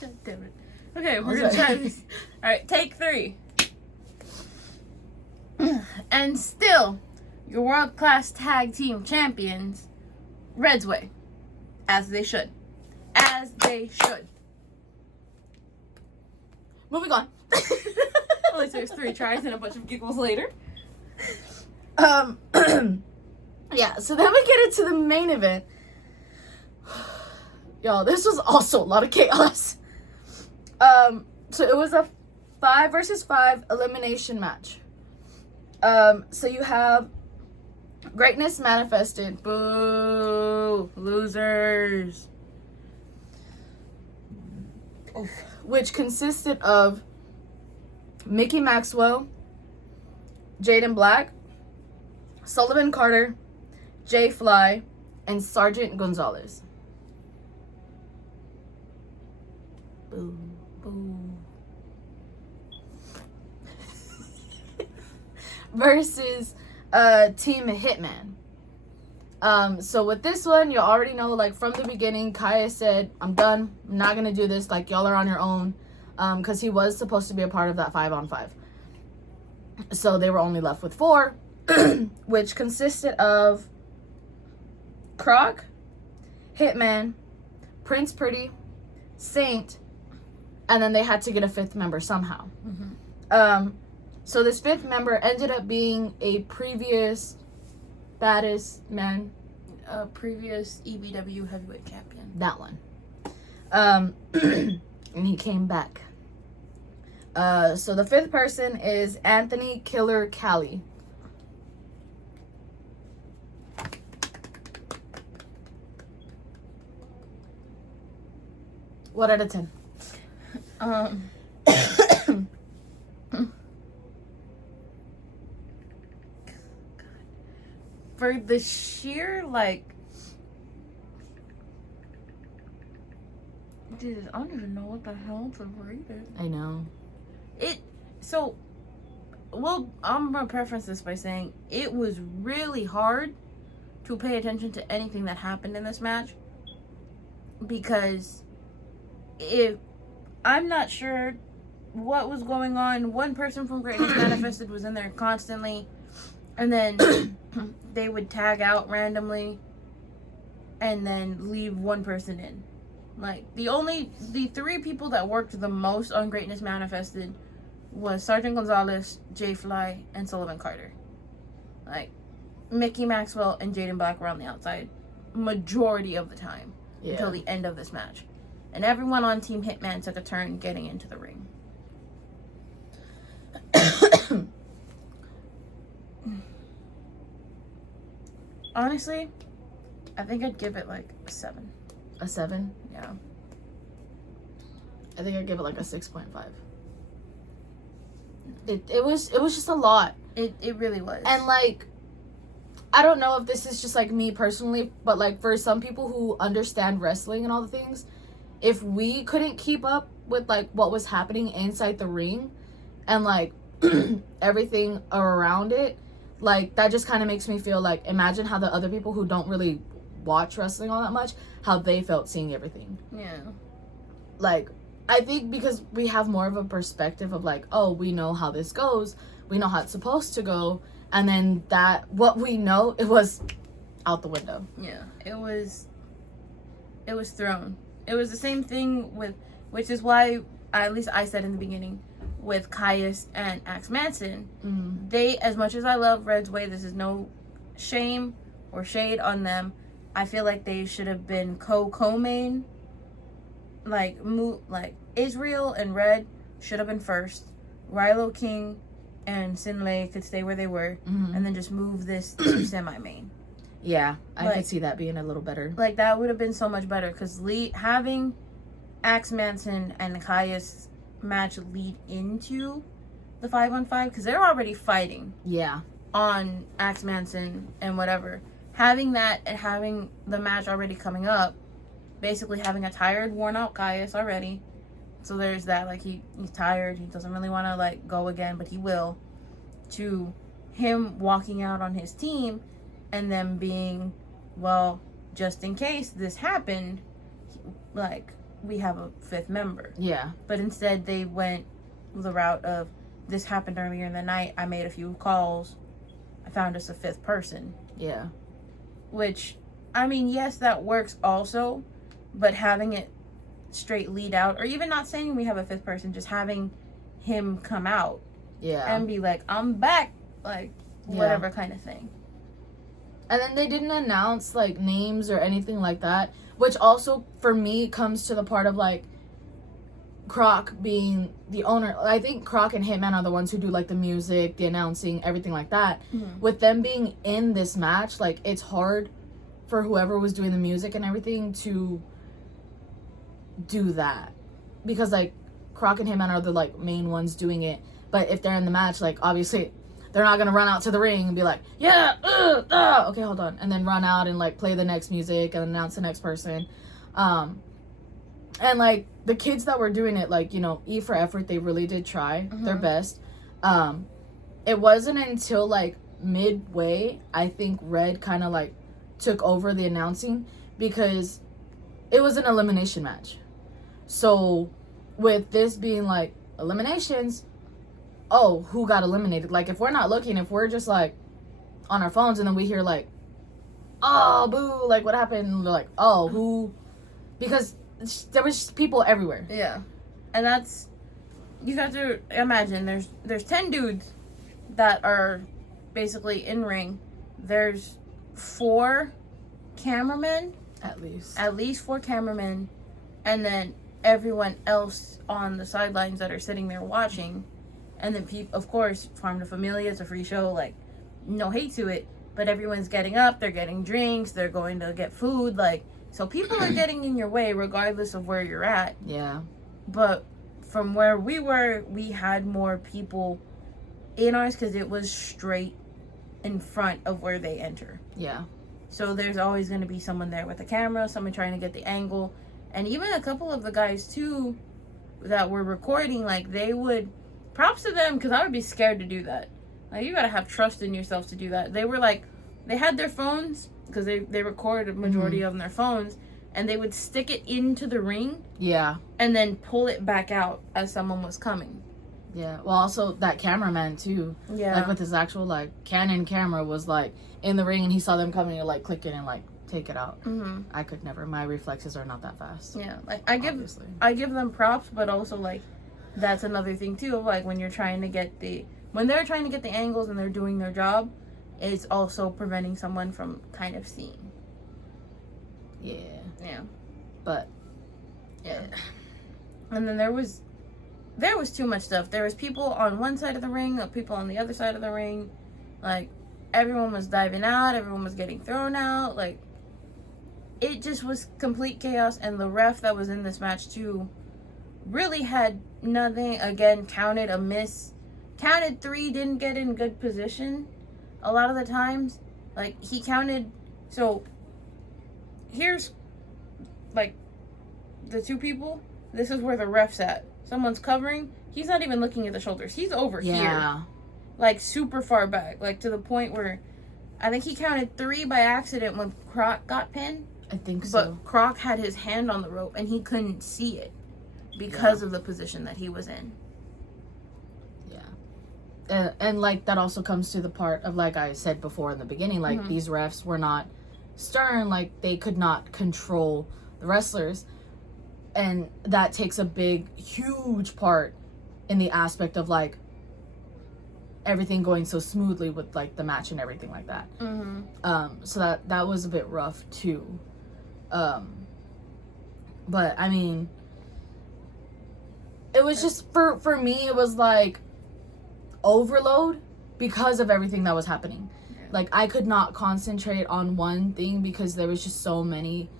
God damn it. Okay, we're gonna try this. Alright, take 3. And still, your world-class tag team champions, Red's Way. As they should. As they should. Moving on. At least there's 3 tries and a bunch of giggles later. Yeah, so then we get into the main event. Y'all, this was also a lot of chaos. So it was a 5 versus 5 elimination match. So you have Greatness Manifested. Boo! Losers. Which consisted of Mickey Maxwell, Jaden Black, Sullivan Carter, Jay Fly, and Sergeant Gonzalez. Boo. Boo. Versus Team Hitman. So with this one, you already know, like, from the beginning, Kaya said, I'm done. I'm not gonna do this. Like, y'all are on your own. Because he was supposed to be a part of that 5-on-5. So they were only left with 4, which consisted of Croc, Hitman, Prince Pretty, Saint, and then they had to get a 5th member somehow. Mm-hmm. So this 5th member ended up being a previous baddest man. A previous EBW heavyweight champion. That one. And he came back. So the 5th person is Anthony Killer Cali. What out of 10? For the sheer, like, dude, I don't even know what the hell to rate it. I know. I'm gonna preference this by saying it was really hard to pay attention to anything that happened in this match, because I'm not sure what was going on. One person from Greatness Manifested was in there constantly, and then they would tag out randomly and then leave one person in. Like, the 3 people that worked the most on Greatness Manifested was Sergeant Gonzalez, Jay Fly, and Sullivan Carter. Like, Mickey Maxwell and Jaden Black were on the outside majority of the time until the end of this match. And everyone on Team Hitman took a turn getting into the ring. Honestly, I think I'd give it like a 7. A 7? Yeah. I think I'd give it like a 6.5. It was just a lot. It really was. And, like, I don't know if this is just like me personally, but, like, for some people who understand wrestling and all the things, if we couldn't keep up with, like, what was happening inside the ring and, like, everything around it, like, that just kind of makes me feel like, imagine how the other people who don't really watch wrestling all that much, how they felt seeing everything. Yeah. Like, I think because we have more of a perspective of, like, oh, we know how this goes, we know how it's supposed to go, and then that, what we know, it was out the window. Yeah, it was thrown. It was the same thing with, which is why, at least I said in the beginning, with Caius and Axe Manson, they, as much as I love Red's Way, this is no shame or shade on them, I feel like they should have been co-main. Like Israel and Red should have been first. Rilo King and Sinlay could stay where they were, and then just move this to semi-main. Yeah, I could see that being a little better. Like, that would have been so much better, because having Axe Manson and Caius match lead into the 5-on-5, because they're already fighting. Yeah. On Axe Manson and whatever. Having that and having the match already coming up, basically having a tired, worn out Caius already, So there's that, like, he's tired, he doesn't really want to, like, go again, but he will, to him walking out on his team and them being, well, just in case this happened, like, we have a fifth member. Yeah. But instead they went the route of, this happened earlier in the night, I made a few calls, I found us a fifth person. Yeah. Which, I mean, yes, that works also, but having it straight lead out, or even not saying we have a fifth person, just having him come out and be like, I'm back, like, whatever kind of thing. And then they didn't announce, like, names or anything like that, which also, for me, comes to the part of, like, Croc being the owner. I think Croc and Hitman are the ones who do, like, the music, the announcing, everything like that. Mm-hmm. With them being in this match, like, it's hard for whoever was doing the music and everything to do that. Because, like, Croc and Hitman are the, like, main ones doing it. But if they're in the match, like, obviously, they're not gonna run out to the ring and be like, yeah, okay, hold on. And then run out and, like, play the next music and announce the next person. And, like, the kids that were doing it, like, you know, E for effort, they really did try their best. It wasn't until, like, midway, I think Red kind of, like, took over the announcing, because it was an elimination match. So, with this being, like, eliminations, oh, who got eliminated? Like, if we're not looking, if we're just, like, on our phones and then we hear, like, oh, boo, like, what happened? And they're like, oh, who? Because there was just people everywhere. Yeah. And that's, you have to imagine, there's 10 dudes that are basically in ring. There's 4 cameramen. At least 4 cameramen. And then everyone else on the sidelines that are sitting there watching. And then, of course, Farm to Familia, it's a free show, like, no hate to it. But everyone's getting up, they're getting drinks, they're going to get food, like, so people are getting in your way regardless of where you're at. Yeah. But from where we were, we had more people in ours because it was straight in front of where they enter. Yeah. So there's always going to be someone there with a camera, someone trying to get the angle. And even a couple of the guys, too, that were recording, like, they would... Props to them, because I would be scared to do that. Like, you got to have trust in yourself to do that. They were, like... They had their phones, because they record a majority of their phones, and they would stick it into the ring. Yeah. And then pull it back out as someone was coming. Yeah. Well, also, that cameraman, too. Yeah. Like, with his actual, like, Canon camera was, like, in the ring, and he saw them coming to, like, click it and, like, take it out. Mm-hmm. I could never. My reflexes are not that fast. Yeah. Like, I give them props, but also, like, that's another thing, too, of, like, when you're trying to get when they're trying to get the angles and they're doing their job, it's also preventing someone from kind of seeing. Yeah. Yeah. But, yeah. And then there was too much stuff. There was people on one side of the ring, people on the other side of the ring. Like, everyone was diving out, everyone was getting thrown out. Like, it just was complete chaos. And the ref that was in this match, too, really had nothing. Again, counted a miss. Counted 3, didn't get in good position. A lot of the times, like, he counted, so, here's, like, the 2 people, this is where the ref's at. Someone's covering, he's not even looking at the shoulders, he's over here. Like, super far back, like, to the point where, I think he counted 3 by accident when Croc got pinned. I think so. But Croc had his hand on the rope, and he couldn't see it, because of the position that he was in. And like, that also comes to the part of, like I said before in the beginning, like, these refs were not stern, like, they could not control the wrestlers, and that takes a huge part in the aspect of, like, everything going so smoothly with, like, the match and everything like that. So that was a bit rough too. But I mean, it was just for me, it was like overload because of everything that was happening. Like, I could not concentrate on one thing because there was just so many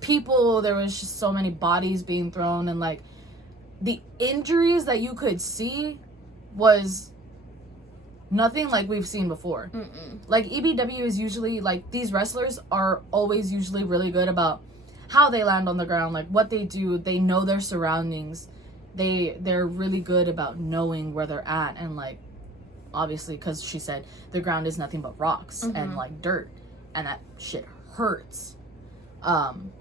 people, there was just so many bodies being thrown, and, like, the injuries that you could see was nothing like we've seen before. Like, EBW is usually, like, these wrestlers are always usually really good about how they land on the ground, like what they do. They know their surroundings. They're really good about knowing where they're at, and like obviously because she said the ground is nothing but rocks and like dirt, and that shit hurts.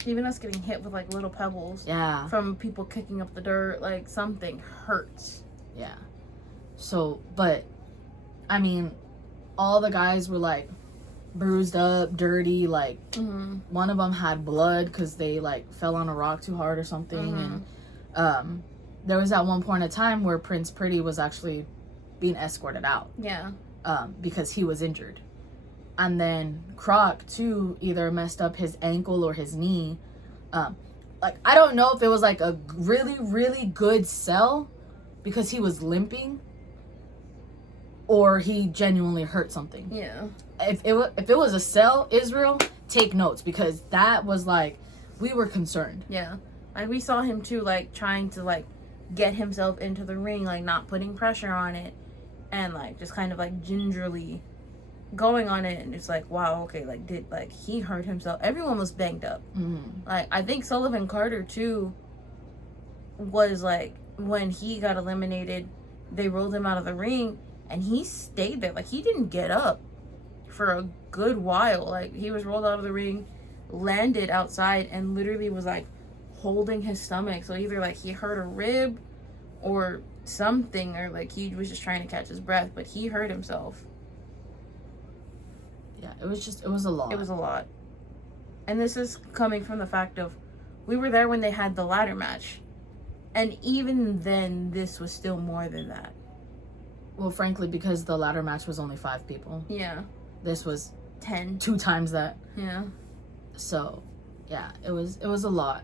Even us getting hit with like little pebbles from people kicking up the dirt, like something hurts. Yeah. So, but I mean, all the guys were like bruised up, dirty, like one of them had blood because they like fell on a rock too hard or something. And there was at one point in time where Prince Pretty was actually being escorted out because he was injured. And then Croc too either messed up his ankle or his knee. Like I don't know if it was like a really, really good sell because he was limping, or he genuinely hurt something. Yeah. If it was a sell, Israel, take notes, because that was like, we were concerned. Yeah. Like we saw him too, like trying to like get himself into the ring, like not putting pressure on it, and like just kind of like gingerly going on it. And it's like, wow, okay, like did like he hurt himself? Everyone was banged up. Like I think Sullivan Carter too was like, when he got eliminated, they rolled him out of the ring and he stayed there. Like he didn't get up for a good while. Like he was rolled out of the ring, landed outside, and literally was like holding his stomach. So either like he hurt a rib or something, or like he was just trying to catch his breath, but he hurt himself. Yeah, it was a lot. It was a lot. And this is coming from the fact of, we were there when they had the ladder match, and even then this was still more than that. Well, frankly, because the ladder match was only 5 people. Yeah. This was 10. 2 times that. Yeah. So, yeah, it was a lot.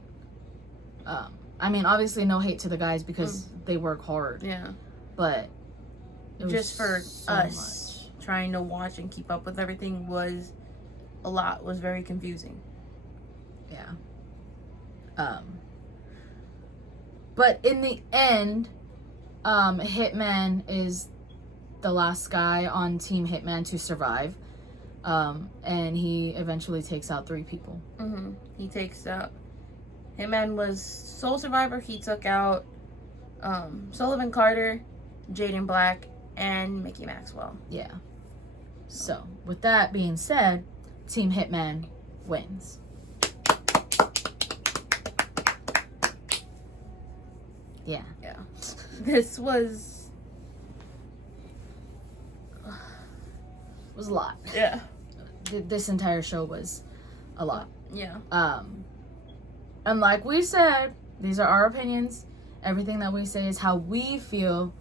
I mean, obviously no hate to the guys because they work hard. Yeah. But it was just for so us trying to watch and keep up with everything was a lot, was very confusing. Yeah. But in the end, Hitman is the last guy on Team Hitman to survive. And he eventually takes out 3 people. He takes out... Hitman was sole survivor. He took out Sullivan Carter, Jaden Black, and Mickey Maxwell. Yeah. So, with that being said, Team Hitman wins. Yeah. Yeah. This was... It was a lot. Yeah. This entire show was a lot. Yeah. And like we said, these are our opinions. Everything that we say is how we feel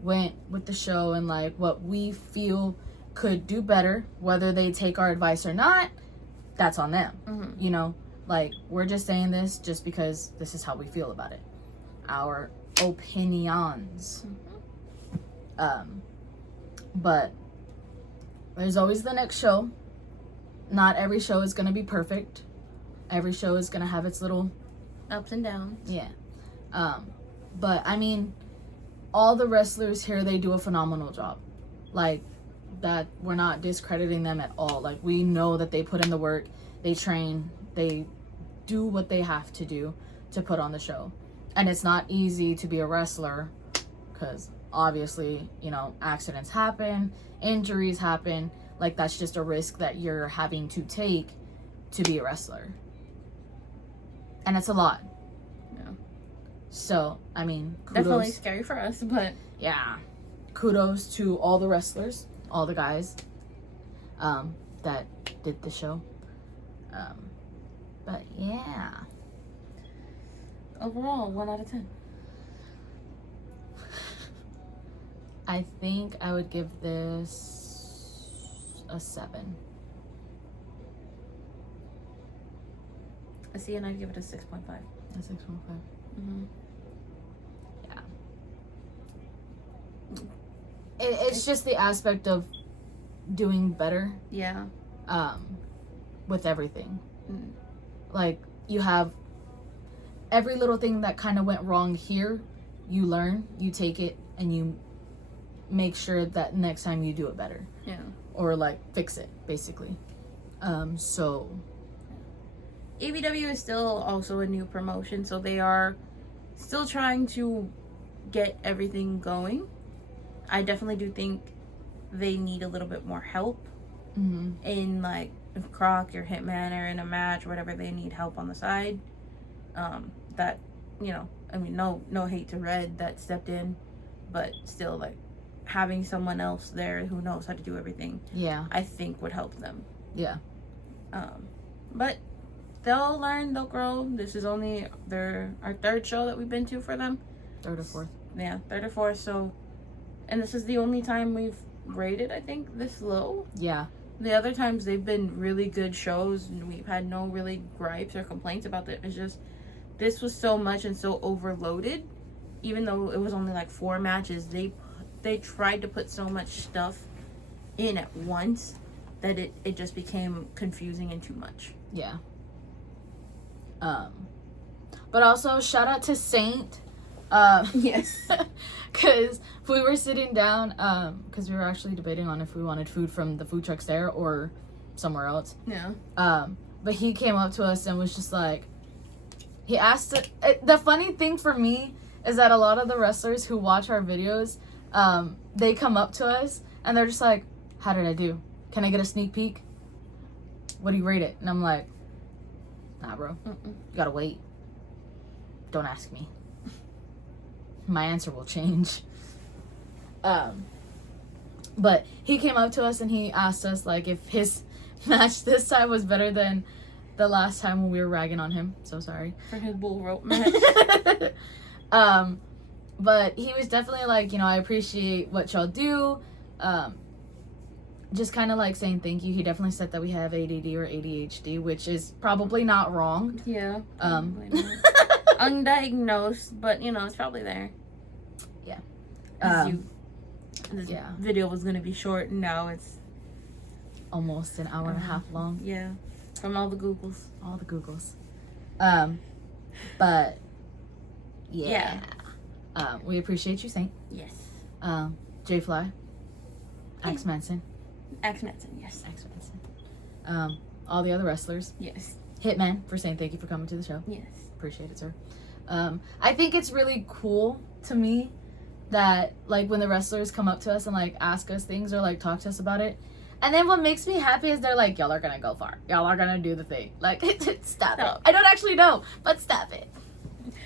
went with the show, and like what we feel could do better. Whether they take our advice or not, that's on them. You know, like we're just saying this just because this is how we feel about it. Our opinions. But there's always the next show. Not every show is going to be perfect. Every show is going to have its little ups and downs. Yeah. But I mean, all the wrestlers here, they do a phenomenal job. Like, that, we're not discrediting them at all. Like, we know that they put in the work, they train, they do what they have to do to put on the show. And it's not easy to be a wrestler because obviously, you know, accidents happen, injuries happen. Like, that's just a risk that you're having to take to be a wrestler. And it's a lot. Yeah. So, I mean, kudos. Definitely scary for us, but... Yeah. Kudos to all the wrestlers, all the guys that did the show. But, yeah. Overall, 1 out of 10. I think I would give this a 7. See, and I'd give it a 6.5. A 6.5. Yeah. It's just the aspect of doing better. Yeah. With everything. Like, you have every little thing that kind of went wrong here, you learn, you take it, and you make sure that next time you do it better. Yeah. Or, like, fix it, basically. So... EBW is still also a new promotion, so they are still trying to get everything going. I definitely do think they need a little bit more help in, like, if Croc or Hitman are in a match or whatever, they need help on the side. That, you know, I mean, no hate to Red that stepped in, but still, like, having someone else there who knows how to do everything, I think would help them. But they'll learn, they'll grow. This is only our third show that we've been to for them. Third or fourth. Yeah, third or fourth. So, and this is the only time we've rated, I think, this low. Yeah. The other times they've been really good shows, and we've had no really gripes or complaints about it. It's just this was so much and so overloaded. Even though it was only like 4 matches, they tried to put so much stuff in at once that it just became confusing and too much. Yeah. But also shout out to Saint. Yes. Because we were sitting down, because we were actually debating on if we wanted food from the food trucks there or somewhere else. Yeah. But he came up to us and was just like, he asked the funny thing for me is that a lot of the wrestlers who watch our videos, they come up to us and they're just like, how did I do? Can I get a sneak peek? What do you rate it? And I'm like, nah, bro. You gotta wait. Don't ask me. My answer will change. But he came up to us and he asked us, like, if his match this time was better than the last time when we were ragging on him. So sorry. For his bull rope match. But he was definitely like, you know, I appreciate what y'all do. Just kind of like saying thank you. He definitely said that we have ADD or ADHD, which is probably not wrong. Yeah. Undiagnosed, but, you know, it's probably there. Yeah. This video was going to be short, and now it's almost an hour and a half long. Yeah. From all the Googles. All the Googles. But, yeah. We appreciate you, Saint. Yes. J-Fly. Axe Manson. Axe Manson, yes. Axe Manson. All the other wrestlers. Yes. Hitman for saying thank you for coming to the show. Yes. Appreciate it, sir. I think it's really cool to me that, like, when the wrestlers come up to us and, like, ask us things or, like, talk to us about it. And then what makes me happy is they're like, y'all are gonna go far. Y'all are gonna do the thing. Like, stop it. I don't actually know, but stop it.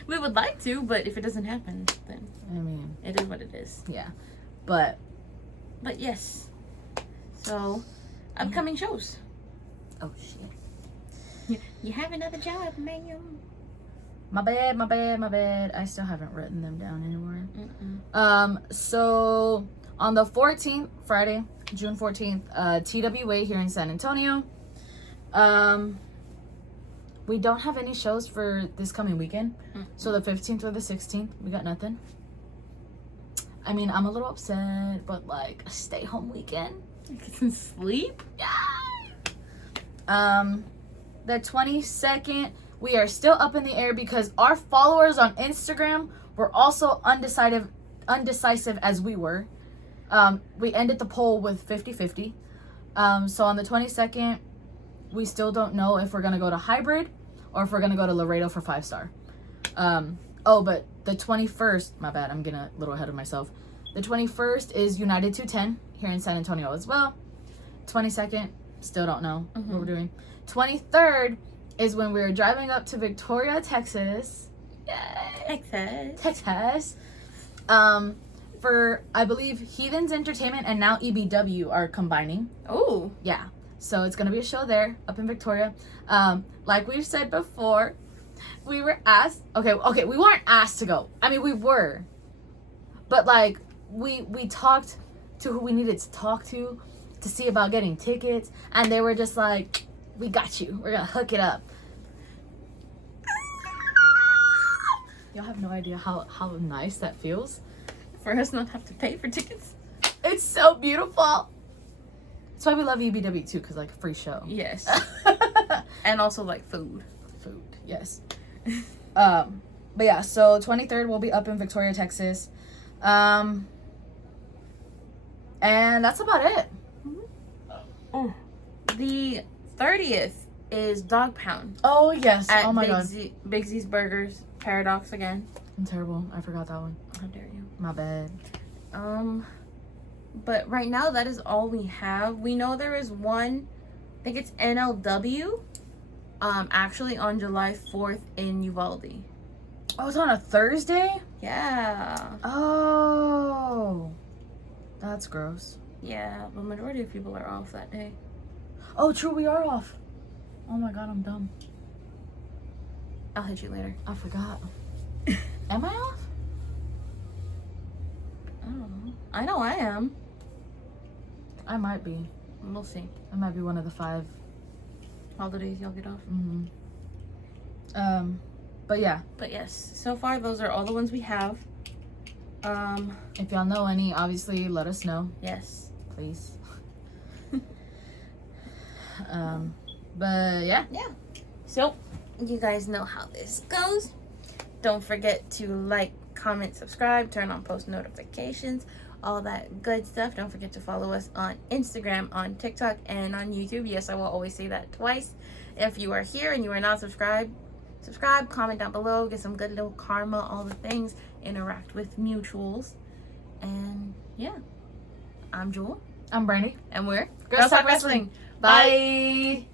We would like to, but if it doesn't happen, then I mean, it is what it is. Yeah. But yes. So, upcoming shows. Oh, shit. You have another job, ma'am. My bad. I still haven't written them down anymore. So on the 14th, Friday, June 14th, TWA here in San Antonio. We don't have any shows for this coming weekend. So the 15th or the 16th, we got nothing. I mean, I'm a little upset, but like a stay-home weekend. Get some sleep. Yeah. The 22nd, we are still up in the air because our followers on Instagram were also undecisive as we were. We ended the poll with 50-50. So on the 22nd, we still don't know if we're going to go to hybrid or if we're going to go to Laredo for 5-star. But the 21st, my bad, I'm getting a little ahead of myself. The 21st is United 210 here in San Antonio as well. 22nd, still don't know what we're doing. 23rd is when we're driving up to Victoria, Texas. Yay! Texas. For, I believe, Heathens Entertainment and now EBW are combining. Oh. Yeah. So it's going to be a show there up in Victoria. Like we've said before, we were asked. Okay, we weren't asked to go. I mean, we were. But, like, we talked to who we needed to talk to see about getting tickets. And they were just like, we got you. We're going to hook it up. Y'all have no idea how nice that feels. For us not have to pay for tickets. It's so beautiful. That's why we love EBW too, because, like, free show. Yes. And also, like, food. Food, yes. But yeah, so 23rd we'll be up in Victoria, Texas. And that's about it. The 30th is Dog Pound. Oh, yes. At Oh, my Big God. Big Z's Burgers, Paradox again. I'm terrible. I forgot that one. How dare you? My bad. But right now, that is all we have. We know there is one, I think it's NLW, actually on July 4th in Uvalde. Oh, it's on a Thursday? Yeah. Oh. That's gross. Yeah, the majority of people are off that day. Oh, true. We are off. Oh, my God. I'm dumb. I'll hit you later. I forgot. Am I off? I don't know. I know I am. I might be. We'll see. I might be one of the 5. All the days y'all get off. But yeah. But yes, so far those are all the ones we have. If y'all know any, obviously let us know. Yes. Please. But yeah. Yeah. So, you guys know how this goes. Don't forget to like, comment, subscribe, turn on post notifications, all that good stuff. Don't forget to follow us on Instagram, on TikTok, and on YouTube. Yes, I will always say that twice. If you are here and you are not subscribed, subscribe, comment down below, get some good little karma, all the things, interact with mutuals. And yeah, I'm Jewel. I'm Brandy. And we're Girls Talk Wrestling. Bye.